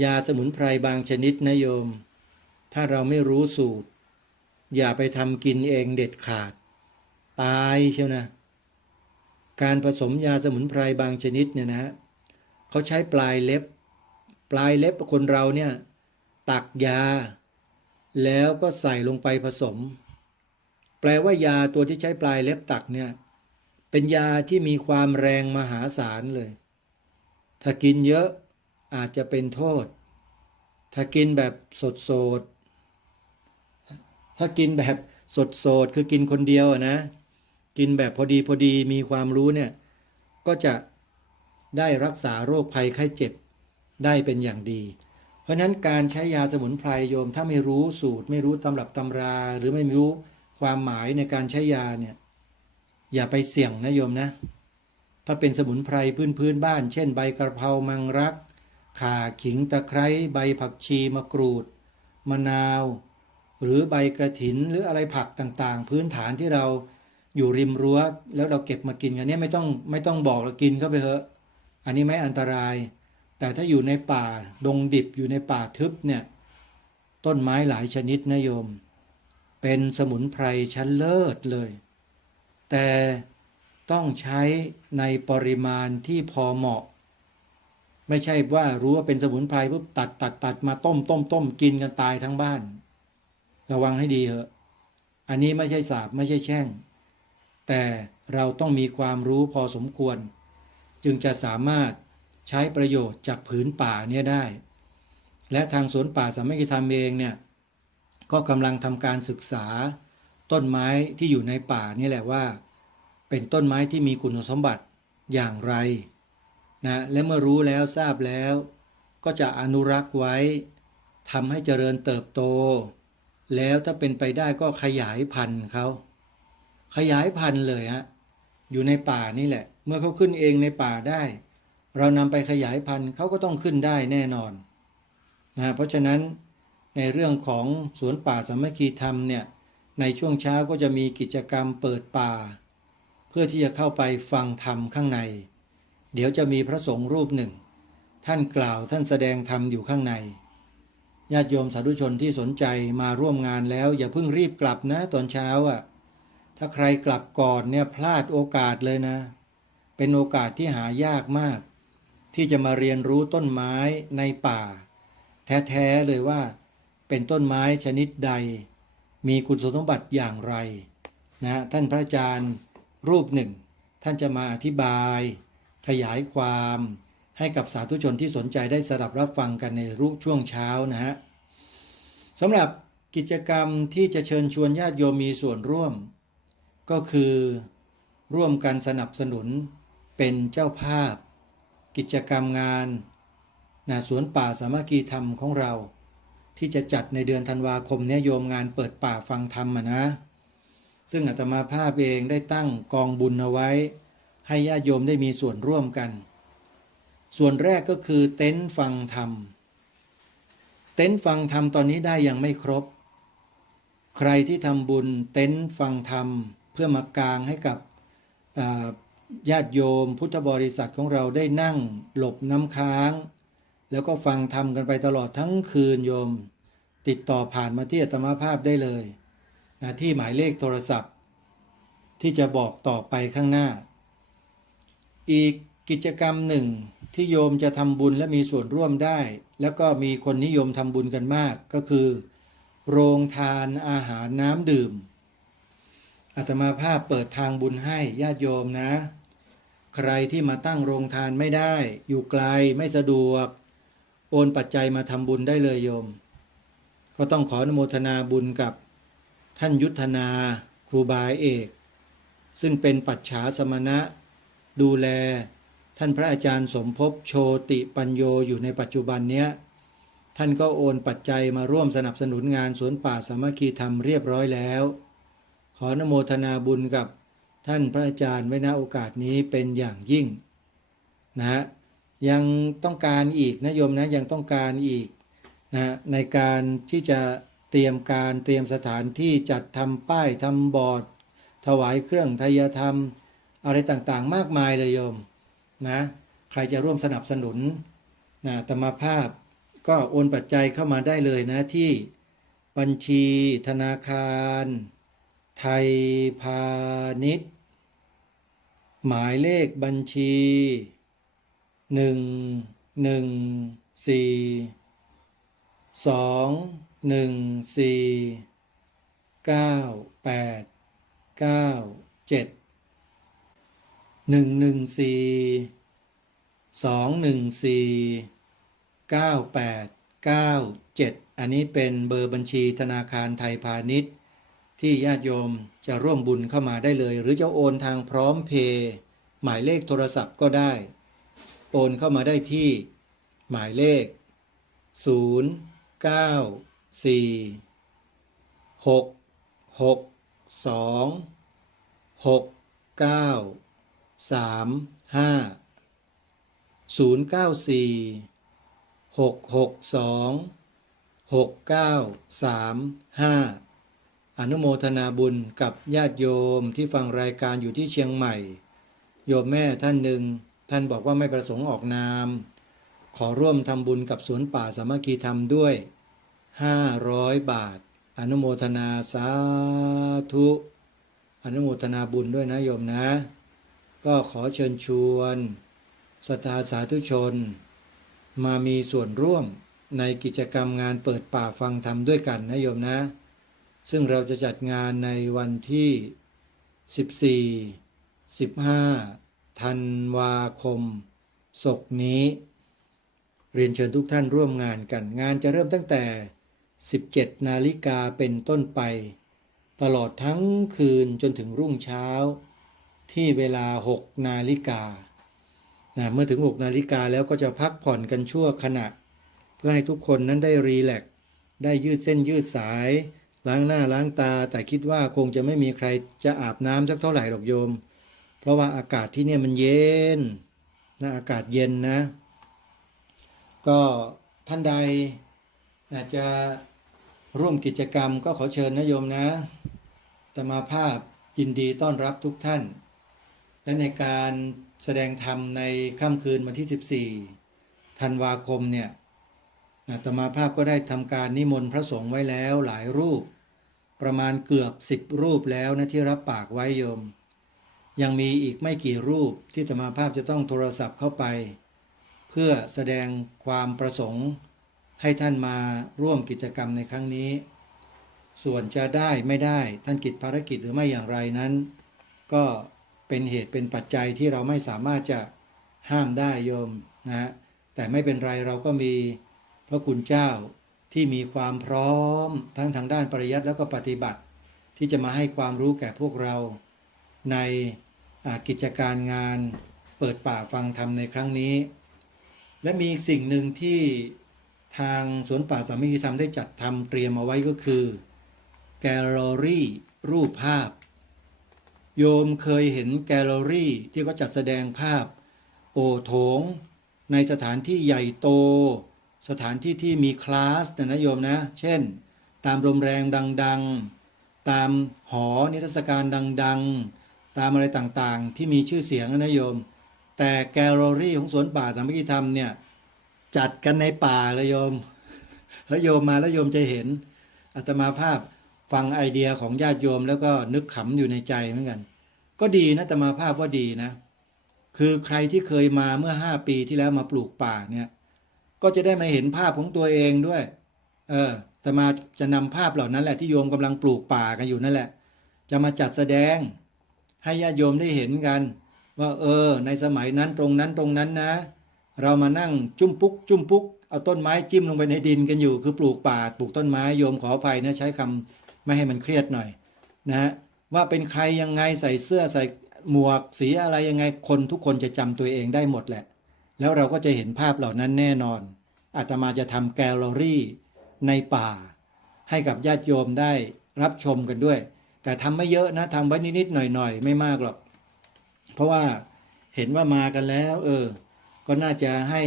ยาสมุนไพรบางชนิดนะโยมถ้าเราไม่รู้สูตรอย่าไปทำกินเองเด็ดขาดตายเชียวนะการผสมยาสมุนไพรบางชนิดเนี่ยนะเขาใช้ปลายเล็บคนเราเนี่ยตักยาแล้วก็ใส่ลงไปผสมแปลว่ายาตัวที่ใช้ปลายเล็บตักเนี่ยเป็นยาที่มีความแรงมหาศาลเลยถ้ากินเยอะอาจจะเป็นโทษถ้ากินแบบสดถ้ากินแบบสดคือกินคนเดียวนะกินแบบพอดีมีความรู้เนี่ยก็จะได้รักษาโรคภัยไข้เจ็บได้เป็นอย่างดีเพราะนั้นการใช้ยาสมุนไพรโยมถ้าไม่รู้สูตรไม่รู้ตำรับตำราหรือไม่รู้ความหมายในการใช้ยาเนี่ยอย่าไปเสี่ยงนะโยมนะถ้าเป็นสมุนไพรพื้นบ้านเช่นใบกระเพรามังรักข่าขิงตะไคร้ใบผักชีมะกรูดมะนาวหรือใบกระถินหรืออะไรผักต่างๆพื้นฐานที่เราอยู่ริมรั้วแล้วเราเก็บมากินกันเนี่ยไม่ต้องบอกเรากินเข้าไปเถอะอันนี้ไม่อันตรายแต่ถ้าอยู่ในป่าดงดิบอยู่ในป่าทึบเนี่ยต้นไม้หลายชนิดนะโยมเป็นสมุนไพรชั้นเลิศเลยแต่ต้องใช้ในปริมาณที่พอเหมาะไม่ใช่ว่ารู้ว่าเป็นสมุนไพรปุ๊บตัดมาต้มกินกันตายทั้งบ้านระวังให้ดีเถอะอันนี้ไม่ใช่สาปไม่ใช่แช่งแต่เราต้องมีความรู้พอสมควรจึงจะสามารถใช้ประโยชน์จากผืนป่าเนี่ยได้และทางสวนป่าสามัคคีธรรมเองเนี่ยก็กำลังทำการศึกษาต้นไม้ที่อยู่ในป่านี่แหละว่าเป็นต้นไม้ที่มีคุณสมบัติอย่างไรนะและเมื่อรู้แล้วทราบแล้วก็จะอนุรักษ์ไว้ทำให้เจริญเติบโตแล้วถ้าเป็นไปได้ก็ขยายพันธุ์เขาขยายพันธุ์เลยฮะอยู่ในป่านี่แหละเมื่อเขาขึ้นเองในป่าได้เรานำไปขยายพันธุ์เขาก็ต้องขึ้นได้แน่นอนนะเพราะฉะนั้นในเรื่องของสวนป่าสามัคคีธรรมเนี่ยในช่วงเช้าก็จะมีกิจกรรมเปิดป่าเพื่อที่จะเข้าไปฟังธรรมข้างในเดี๋ยวจะมีพระสงฆ์รูปหนึ่งท่านกล่าวท่านแสดงธรรมอยู่ข้างในญาติโยมสาธุชนที่สนใจมาร่วมงานแล้วอย่าเพิ่งรีบกลับนะตอนเช้าอ่ะถ้าใครกลับก่อนเนี่ยพลาดโอกาสเลยนะเป็นโอกาสที่หายากมากที่จะมาเรียนรู้ต้นไม้ในป่าแท้ๆเลยว่าเป็นต้นไม้ชนิดใดมีคุณสมบัติอย่างไรนะท่านพระอาจารย์รูปหนึ่งท่านจะมาอธิบายขยายความให้กับสาธุชนที่สนใจได้สดับรับฟังกันในช่วงเช้านะฮะสำหรับกิจกรรมที่จะเชิญชวนญาติโยมมีส่วนร่วมก็คือร่วมกันสนับสนุนเป็นเจ้าภาพกิจกรรมงานสวนป่าสามัคคีธรรมของเราที่จะจัดในเดือนธันวาคมนี้โยมงานเปิดป่าฟังธรรมนะซึ่งอาตมาภาพเองได้ตั้งกองบุญเอาไว้ให้ญาติโยมได้มีส่วนร่วมกันส่วนแรกก็คือเต็นท์ฟังธรรมเต็นท์ฟังธรรมตอนนี้ได้ยังไม่ครบใครที่ทำบุญเต็นท์ฟังธรรมเพื่อมากางให้กับญาติโยมพุทธบริษัทของเราได้นั่งหลบน้ำค้างแล้วก็ฟังธรรมกันไปตลอดทั้งคืนโยมติดต่อผ่านมาที่อาตมาภาพได้เลยที่หมายเลขโทรศัพท์ที่จะบอกต่อไปข้างหน้าอีกกิจกรรมหนึ่งที่โยมจะทำบุญและมีส่วนร่วมได้แล้วก็มีคนนิยมทำบุญกันมากก็คือโรงทานอาหารน้ำดื่มอาตมาภาพเปิดทางบุญให้ญาติโยมนะใครที่มาตั้งโรงทานไม่ได้อยู่ไกลไม่สะดวกโอนปัจจัยมาทำบุญได้เลยโยมก็ต้องขออนุโมทนาบุญกับท่านยุทธนาครูบาเอกซึ่งเป็นปัจฉาสมณะดูแลท่านพระอาจารย์สมภพโชติปัญโยอยู่ในปัจจุบันเนี้ยท่านก็โอนปัจจัยมาร่วมสนับสนุนงานสวนป่าสามัคคีธรรมเรียบร้อยแล้วขออนุโมทนาบุญกับท่านพระอาจารย์ไว้ณโอกาสนี้เป็นอย่างยิ่งนะยังต้องการอีกนะโยมนะยังต้องการอีกนะในการที่จะเตรียมสถานที่จัดทำป้ายทำบอร์ดถวายเครื่องไทยธรรมอะไรต่างๆมากมายเลยโยมนะใครจะร่วมสนับสนุนนะอาตมาภาพ ก็โอนปัจจัยเข้ามาได้เลยนะที่บัญชีธนาคารไทยพาณิชย์หมายเลขบัญชี114 214 9897 114 214 9897อันนี้เป็นเบอร์บัญชีธนาคารไทยพาณิชย์ที่ญาติโยมจะร่วมบุญเข้ามาได้เลยหรือจะโอนทางพร้อมเพย์หมายเลขโทรศัพท์ก็ได้โอนเข้ามาได้ที่หมายเลขอนุโมทนาบุญกับญาติโยมที่ฟังรายการอยู่ที่เชียงใหม่โยมแม่ท่านหนึ่งท่านบอกว่าไม่ประสงค์ออกนามขอร่วมทำบุญกับสวนป่าสามัคคีธรรมด้วย500 บาทอนุโมทนาสาธุอนุโมทนาบุญด้วยนะโยมนะก็ขอเชิญชวนศรัทธาสาธุชนมามีส่วนร่วมในกิจกรรมงานเปิดป่าฟังธรรมด้วยกันนะโยมนะซึ่งเราจะจัดงานในวันที่14-15 ธันวาคมศกนี้เรียนเชิญทุกท่านร่วมงานกันงานจะเริ่มตั้งแต่17 นาฬิกาเป็นต้นไปตลอดทั้งคืนจนถึงรุ่งเช้าที่เวลา6 นาฬิกาเมื่อถึง6 นาฬิกาแล้วก็จะพักผ่อนกันชั่วขณะเพื่อให้ทุกคนนั้นได้รีแลกซ์ได้ยืดเส้นยืดสายล้างหน้าล้างตาแต่คิดว่าคงจะไม่มีใครจะอาบน้ำสักเท่าไหร่หรอกโยมเพราะว่าอากาศที่เนี่ยมันเย็นนะอากาศเย็นนะก็ท่านใดอาจจะร่วมกิจกรรมก็ขอเชิญนะโยมนะอาตมาภาพยินดีต้อนรับทุกท่านและในการแสดงธรรมในค่ำคืนวันที่14 ธันวาคมเนี่ยอาตมาภาพก็ได้ทำการนิมนต์พระสงฆ์ไว้แล้วหลายรูปประมาณเกือบ10 รูปแล้วนะที่รับปากไว้โยมยังมีอีกไม่กี่รูปที่อาตมาภาพจะต้องโทรศัพท์เข้าไปเพื่อแสดงความประสงค์ให้ท่านมาร่วมกิจกรรมในครั้งนี้ส่วนจะได้ไม่ได้ท่านกิจภารกิจหรือไม่อย่างไรนั้นก็เป็นเหตุเป็นปัจจัยที่เราไม่สามารถจะห้ามได้โยมนะแต่ไม่เป็นไรเราก็มีพระคุณเจ้าที่มีความพร้อมทั้งทางด้านปริยัติแล้วก็ปฏิบัติที่จะมาให้ความรู้แก่พวกเราในกิจการงานเปิดป่าฟังธรรมในครั้งนี้และมีสิ่งหนึ่งที่ทางสวนป่าสามัคคีธรรมได้จัดทำเตรียมเอาไว้ก็คือแกลเลอรี่รูปภาพโยมเคยเห็นแกลเลอรี่ที่เขาจัดแสดงภาพโอโถงในสถานที่ใหญ่โตสถานที่ที่มีคลาสนะโยมนะเช่นตามโรงแรมดังๆตามหอนิทรรศการดังๆตามอะไรต่างๆที่มีชื่อเสียงนะโยมแต่แกลเลอรี่ของสวนป่าสามัคคีธรรมเนี่ยจัดกันในป่าเลยโยมแล้วโยมมาแล้วโยมจะเห็นอาตมาภาพฟังไอเดียของญาติโยมแล้วก็นึกขำอยู่ในใจเหมือนกันก็ดีนะอาตมาภาพว่าดีนะคือใครที่เคยมาเมื่อ5 ปีที่แล้วมาปลูกป่าเนี่ยก็จะได้มาเห็นภาพของตัวเองด้วยอาตมาจะนำภาพเหล่านั้นแหละที่โยมกำลังปลูกป่ากันอยู่นั่นแหละจะมาจัดแสดงให้ญาติโยมได้เห็นกันว่าในสมัยนั้นตรงนั้นนะเรามานั่งจุ้มปุ๊กเอาต้นไม้จิ้มลงไปในดินกันอยู่คือปลูกป่าปลูกต้นไม้โยมขออภัยนะใช้คำไม่ให้มันเครียดหน่อยนะว่าเป็นใครยังไงใส่เสื้อใส่หมวกสีอะไรยังไงคนทุกคนจะจำตัวเองได้หมดแหละแล้วเราก็จะเห็นภาพเหล่านั้นแน่นอนอาตมาจะทำแกลเลอรี่ในป่าให้กับญาติโยมได้รับชมกันด้วยแต่ทำไม่เยอะนะทำไว้นิดๆหน่อยๆไม่มากหรอกเพราะว่าเห็นว่ามากันแล้วก็น่าจะให้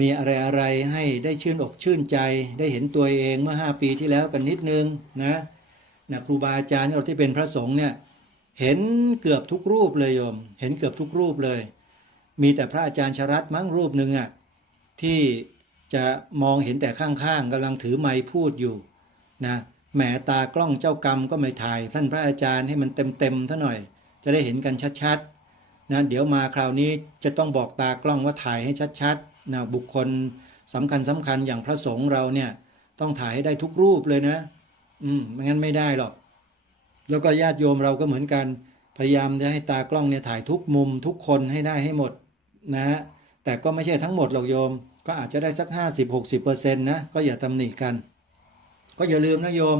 มีอะไรให้ได้ชื่นอกชื่นใจได้เห็นตัวเองเมื่อ5 ปีที่แล้วกันนิดนึงนะครูบาอาจารย์เราที่เป็นพระสงฆ์เนี่ยเห็นเกือบทุกรูปเลยโยมเห็นเกือบทุกรูปเลยมีแต่พระอาจารย์ชรัตน์มั้งรูปหนึ่งที่ จะมองเห็นแต่ข้างๆกำลังถือไมค์พูดอยู่นะแหมตากล้องเจ้ากรรมก็ไม่ถ่ายท่านพระอาจารย์ให้มันเต็มๆซะหน่อยจะได้เห็นกันชัดๆนะเดี๋ยวมาคราวนี้จะต้องบอกตากล้องว่าถ่ายให้ชัดๆนะบุคคลสำคัญอย่างพระสงฆ์เราเนี่ยต้องถ่ายให้ได้ทุกรูปเลยนะไม่งั้นไม่ได้หรอกแล้วก็ญาติโยมเราก็เหมือนกันพยายามจะให้ตากล้องเนี่ยถ่ายทุกมุมทุกคนให้ได้ให้หมดนะฮะแต่ก็ไม่ใช่ทั้งหมดหรอกโยมก็อาจจะได้สัก50-60%นะก็อย่าตำหนิกันก็อย่าลืมนะโยม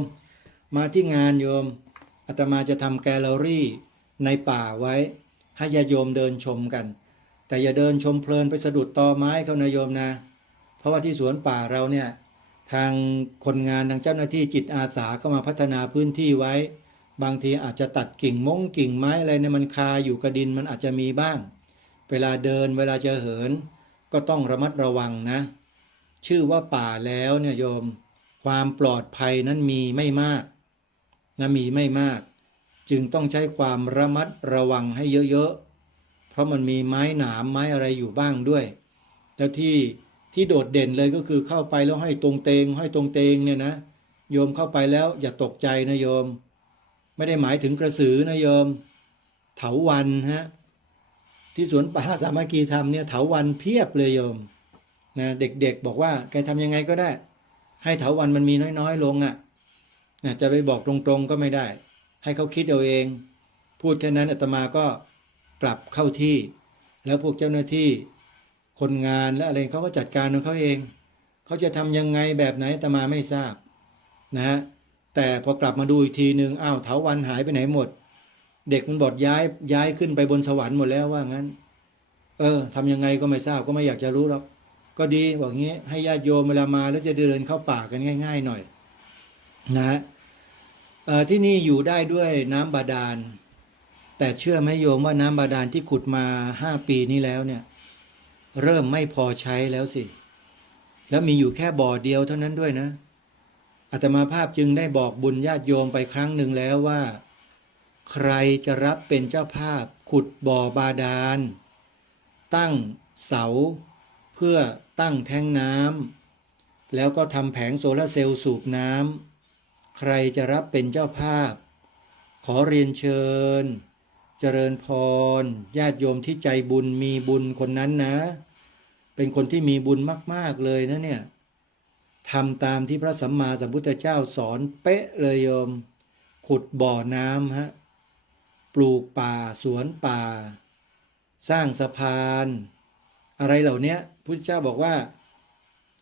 มาที่งานโยมอาตมาจะทำแกลเลอรี่ในป่าไว้ให้ญาติโยมเดินชมกันแต่อย่าเดินชมเพลินไปสะดุดตอไม้เขานะโยมนะเพราะว่าที่สวนป่าเราเนี่ยทางคนงานทางเจ้าหน้าที่จิตอาสาเข้ามาพัฒนาพื้นที่ไว้บางทีอาจจะตัดกิ่งกิ่งไม้อะไรเนี่ยมันคาอยู่กับดินมันอาจจะมีบ้างเวลาเดินเวลาจะเหินก็ต้องระมัดระวังนะชื่อว่าป่าแล้วเนี่ยโยมความปลอดภัยนั้นมีไม่มากนะมีไม่มากจึงต้องใช้ความระมัดระวังให้เยอะๆเพราะมันมีไม้หนามไม้อะไรอยู่บ้างด้วยแล้วที่โดดเด่นเลยก็คือเข้าไปแล้วห้อยตรงเตงเนี่ยนะโยมเข้าไปแล้วอย่าตกใจนะโยมไม่ได้หมายถึงกระสือนะโยมเถาวัลย์ฮะที่สวนป่าสามัคคีธรรมเนี่ยเถาวัลย์เพียบเลยโยมนะเด็กๆบอกว่าแกทำยังไงก็ได้ให้เถาวัลย์มันมีน้อยๆลงนะจะไปบอกตรงๆก็ไม่ได้ให้เขาคิดเอาเองพูดแค่นั้นอาตมาก็กลับเข้าที่แล้วพวกเจ้าหน้าที่คนงานและอะไรเขาก็จัดการของเขาเองเขาจะทำยังไงแบบไหนอาตมาไม่ทราบนะฮะแต่พอกลับมาดูอีกทีนึงอ้าวเถาวัลย์หายไปไหนหมดเด็กมันบอกย้ายขึ้นไปบนสวรรค์หมดแล้วว่างั้นทำยังไงก็ไม่ทราบก็ไม่อยากจะรู้หรอกก็ดีบอกงี้ให้ญาติโยมเวลามาแล้วจะเดินเข้าป่ากันง่ายๆหน่อยนะที่นี่อยู่ได้ด้วยน้ำบาดาลแต่เชื่อไหมโยมว่าน้ำบาดาลที่ขุดมา5 ปีนี้แล้วเนี่ยเริ่มไม่พอใช้แล้วสิแล้วมีอยู่แค่บ่อเดียวเท่านั้นด้วยนะอาตมาภาพจึงได้บอกบุญญาติโยมไปครั้งหนึ่งแล้วว่าใครจะรับเป็นเจ้าภาพขุดบ่อบาดาลตั้งเสาเพื่อตั้งแท้งน้ำแล้วก็ทำแผงโซลาร์เซลล์สูบน้ำใครจะรับเป็นเจ้าภาพขอเรียนเชิญเจริญพรญาติโยมที่ใจบุญมีบุญคนนั้นนะเป็นคนที่มีบุญมากๆเลยนะเนี่ยทำตามที่พระสัมมาสัมพุทธเจ้าสอนเป๊ะเลยโยมขุดบ่อน้ำฮะปลูกป่าสวนป่าสร้างสะพานอะไรเหล่านี้พุทธเจ้าบอกว่า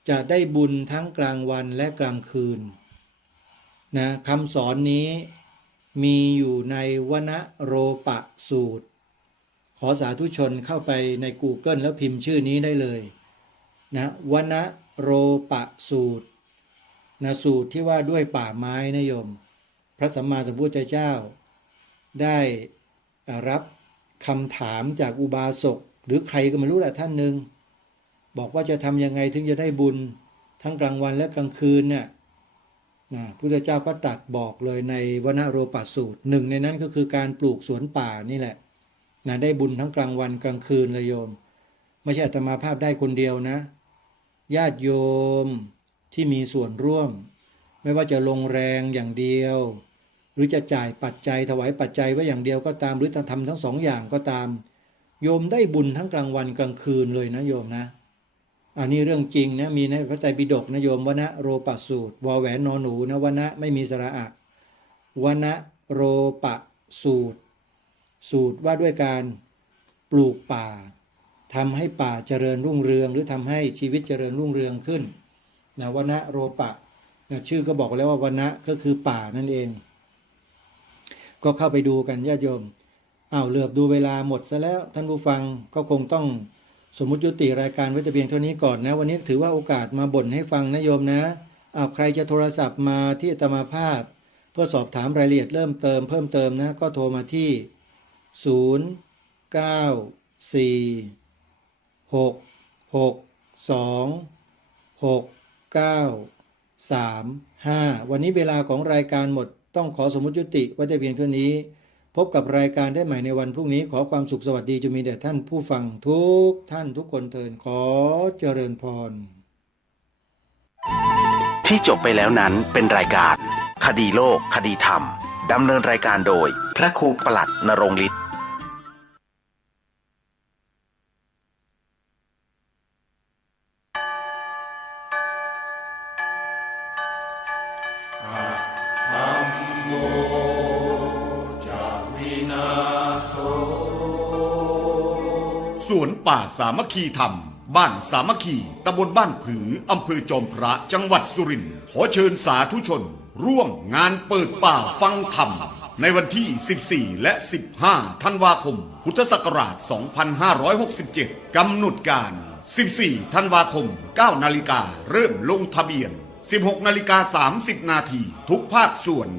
จะได้บุญทั้งกลางวันและกลางคืนนะคำสอนนี้มีอยู่ในวนโรปสูตรขอสาธุชนเข้าไปใน Google แล้วพิมพ์ชื่อนี้ได้เลยนะวนโรปสูตรนะสูตรที่ว่าด้วยป่าไม้นะโยมพระสัมมาสัมพุทธเจ้าได้รับคำถามจากอุบาสกหรือใครก็ไม่รู้แหละท่านหนึ่งบอกว่าจะทำยังไงถึงจะได้บุญทั้งกลางวันและกลางคืนเนี่ยพุทธเจ้าก็ตรัสบอกเลยในวนโรปสูตรหนึ่งในนั้นก็คือการปลูกสวนป่านี่แหละได้บุญทั้งกลางวันกลางคืนเลยโยมไม่ใช่อาตมาภาพได้คนเดียวนะญาติโยมที่มีส่วนร่วมไม่ว่าจะลงแรงอย่างเดียวหรือจะจ่ายปัจจัยถวายปัจจัยไว้อย่างเดียวก็ตามหรือทำทั้งสองอย่างก็ตามโยมได้บุญทั้งกลางวันกลางคืนเลยนะโยมนะอันนี้เรื่องจริงนะมีในพระไตรปิฎกนะโยมวนโรปสูตรวอแหวนนอหนูนะวนะไม่มีสระอะวนโรปสูตรว่าด้วยการปลูกป่าทำให้ป่าเจริญรุ่งเรืองหรือทำให้ชีวิตเจริญรุ่งเรืองขึ้นนะวนโรปนะชื่อก็บอกแล้วว่าวนก็คือป่านั่นเองก็เข้าไปดูกันญาติโยมเหลือบดูเวลาหมดซะแล้วท่านผู้ฟังก็คงต้องสมมุติยุติรายการไว้แต่เพียงเท่านี้ก่อนนะวันนี้ถือว่าโอกาสมาบ่นให้ฟังนะโยมนะใครจะโทรศัพท์มาที่อาตมาภาพเพื่อสอบถามรายละเอียดเพิ่มเติมนะก็โทรมาที่0942669335วันนี้เวลาของรายการหมดต้องขอสมมุติยุติไว้แต่เพียงเท่านี้พบกับรายการได้ใหม่ในวันพรุ่งนี้ขอความสุขสวัสดีจะมีแด่ท่านผู้ฟังทุกท่านทุกคนเถิดขอเจริญพร ที่จบไปแล้วนั้นเป็นรายการ คดีโลก คดีธรรม ดำเนินรายการโดย พระครูปลัดนรงค์ฤทธิ์สวนป่าสามัคคีธรรม บ้านสามัคคีตำบลบ้านผืออำเภอจอมพระจังหวัดสุรินทร์ขอเชิญสาธุชน ร่วมงานเปิดป่าฟังธรรม ในวันที่ 14 และ 15 ธันวาคม พุทธศักราช 2567 กำหนดการ 14 ธันวาคม 9 นาฬิกาเริ่มลงทะเบียน 16 นาฬิกา 30 นาทีทุกภาคส่วน